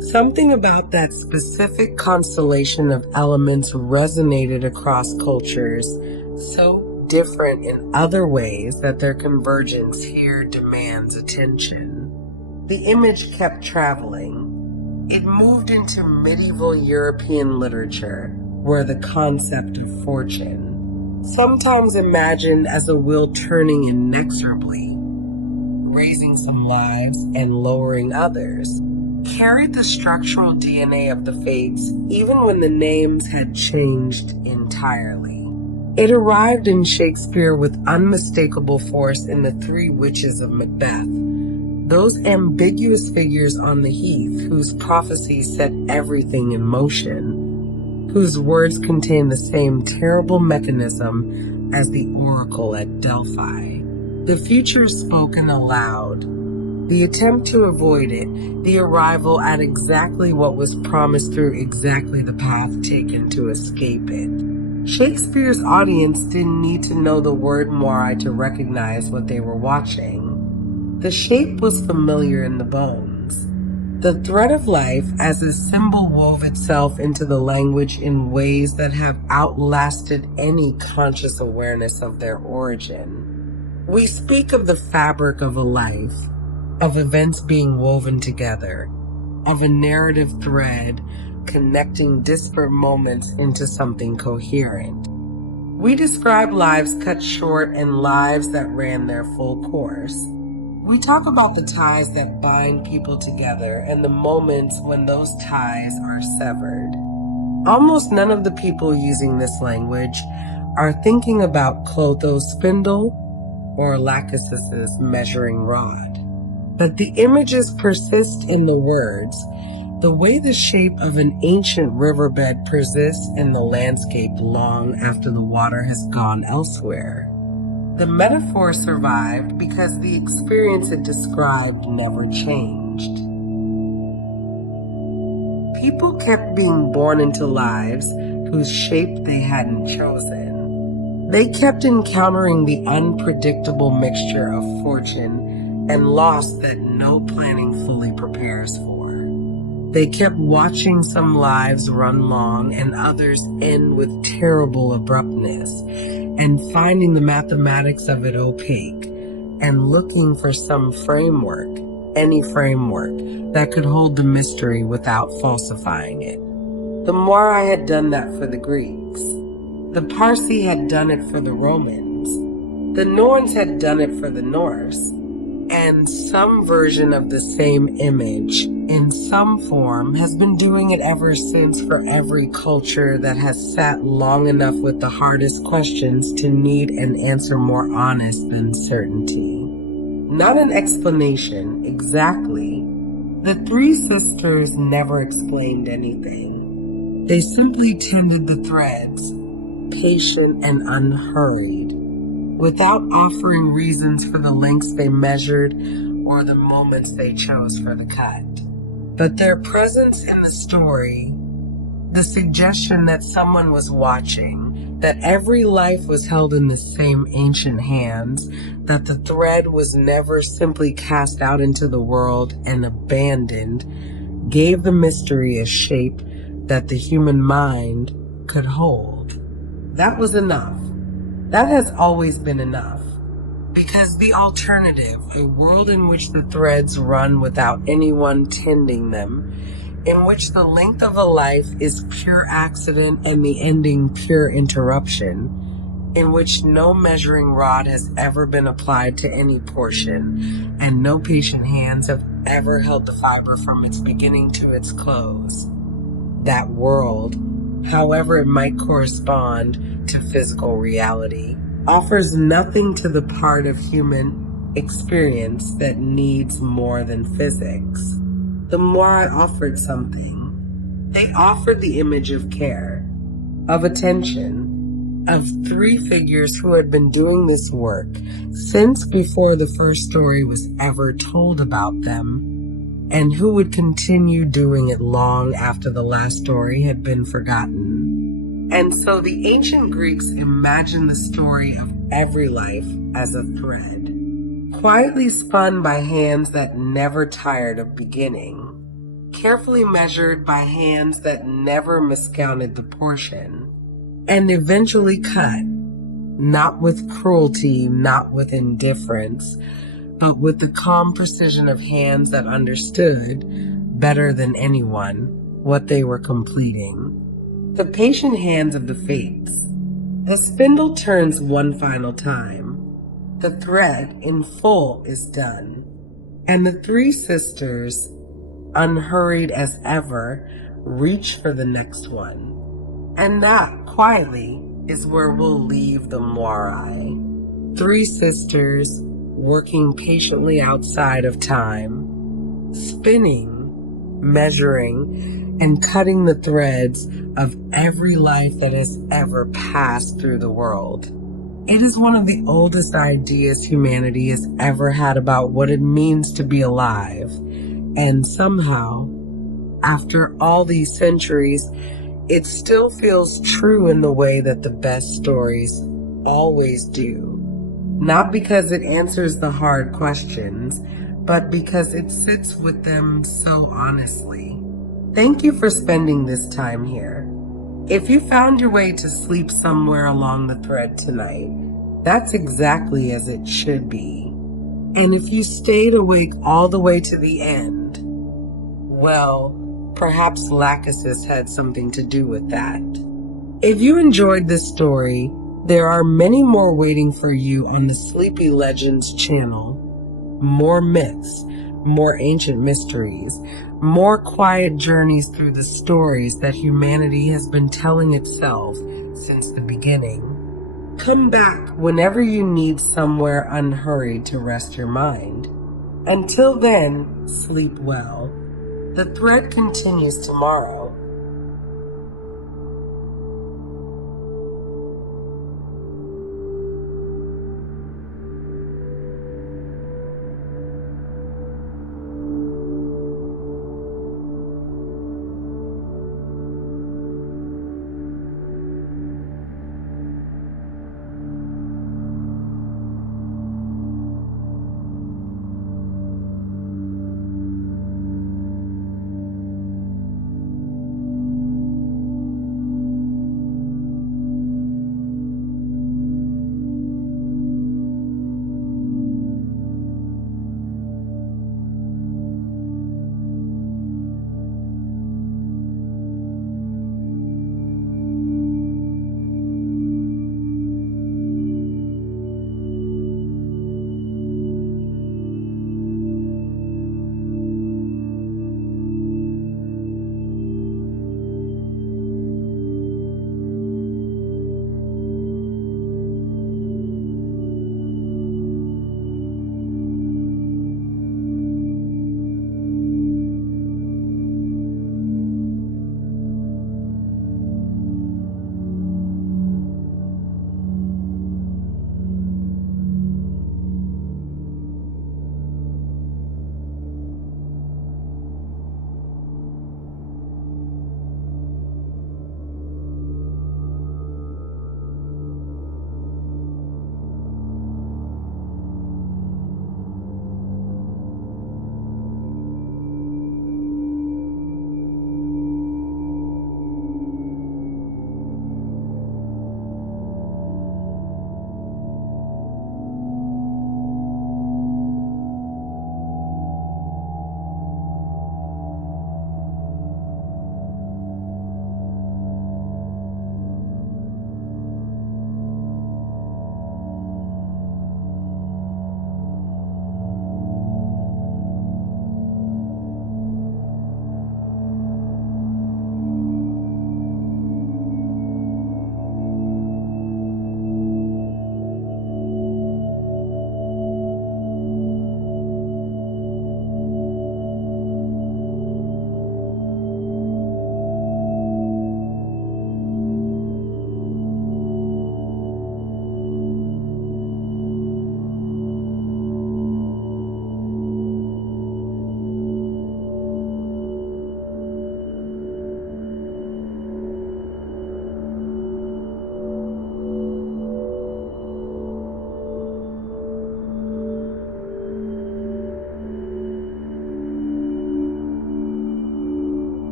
Something about that specific constellation of elements resonated across cultures, so different in other ways that their convergence here demands attention. The image kept traveling. It moved into medieval European literature, where the concept of fortune, sometimes imagined as a wheel turning inexorably, raising some lives and lowering others, carried the structural DNA of the fates even when the names had changed entirely. It arrived in Shakespeare with unmistakable force in the 3 witches of Macbeth, those ambiguous figures on the heath whose prophecies set everything in motion, whose words contain the same terrible mechanism as the oracle at Delphi. The future spoken aloud, the attempt to avoid it, the arrival at exactly what was promised through exactly the path taken to escape it. Shakespeare's audience didn't need to know the word Moirai to recognize what they were watching. The shape was familiar in the bones. The thread of life as a symbol wove itself into the language in ways that have outlasted any conscious awareness of their origin. We speak of the fabric of a life, of events being woven together, of a narrative thread connecting disparate moments into something coherent. We describe lives cut short and lives that ran their full course. We talk about the ties that bind people together and the moments when those ties are severed. Almost none of the people using this language are thinking about Clotho's spindle or Lachesis' measuring rod. But the images persist in the words, the way the shape of an ancient riverbed persists in the landscape long after the water has gone elsewhere. The metaphor survived because the experience it described never changed. People kept being born into lives whose shape they hadn't chosen. They kept encountering the unpredictable mixture of fortune and loss that no planning fully prepares for. They kept watching some lives run long and others end with terrible abruptness, and finding the mathematics of it opaque, and looking for some framework, any framework, that could hold the mystery without falsifying it. The Moirai had done that for the Greeks. The Parsi had done it for the Romans. The Norns had done it for the Norse. And some version of the same image, in some form, has been doing it ever since for every culture that has sat long enough with the hardest questions to need an answer more honest than certainty. Not an explanation, exactly. The 3 sisters never explained anything. They simply tended the threads, patient, and unhurried, without offering reasons for the lengths they measured or the moments they chose for the cut. But their presence in the story, the suggestion that someone was watching, that every life was held in the same ancient hands, that the thread was never simply cast out into the world and abandoned, gave the mystery a shape that the human mind could hold. That was enough. That has always been enough. Because the alternative, a world in which the threads run without anyone tending them, in which the length of a life is pure accident and the ending pure interruption, in which no measuring rod has ever been applied to any portion, and no patient hands have ever held the fiber from its beginning to its close. That world, however it might correspond to physical reality, offers nothing to the part of human experience that needs more than physics. The Moirai offered something. They offered the image of care, of attention, of three figures who had been doing this work since before the first story was ever told about them, and who would continue doing it long after the last story had been forgotten. And so the ancient Greeks imagined the story of every life as a thread, quietly spun by hands that never tired of beginning, carefully measured by hands that never miscounted the portion, and eventually cut, not with cruelty, not with indifference, but with the calm precision of hands that understood, better than anyone, what they were completing. The patient hands of the fates. The spindle turns one final time. The thread in full is done. And the three sisters, unhurried as ever, reach for the next one. And that, quietly, is where we'll leave the Moirai. Three sisters working patiently outside of time, spinning, measuring, and cutting the threads of every life that has ever passed through the world. It is one of the oldest ideas humanity has ever had about what it means to be alive. And somehow, after all these centuries, it still feels true in the way that the best stories always do. Not because it answers the hard questions, but because it sits with them so honestly. Thank you for spending this time here. If you found your way to sleep somewhere along the thread tonight, that's exactly as it should be. And if you stayed awake all the way to the end, well, perhaps Lachesis had something to do with that. If you enjoyed this story, there are many more waiting for you on the Sleepy Legends channel. More myths, more ancient mysteries, more quiet journeys through the stories that humanity has been telling itself since the beginning. Come back whenever you need somewhere unhurried to rest your mind. Until then, sleep well. The thread continues tomorrow.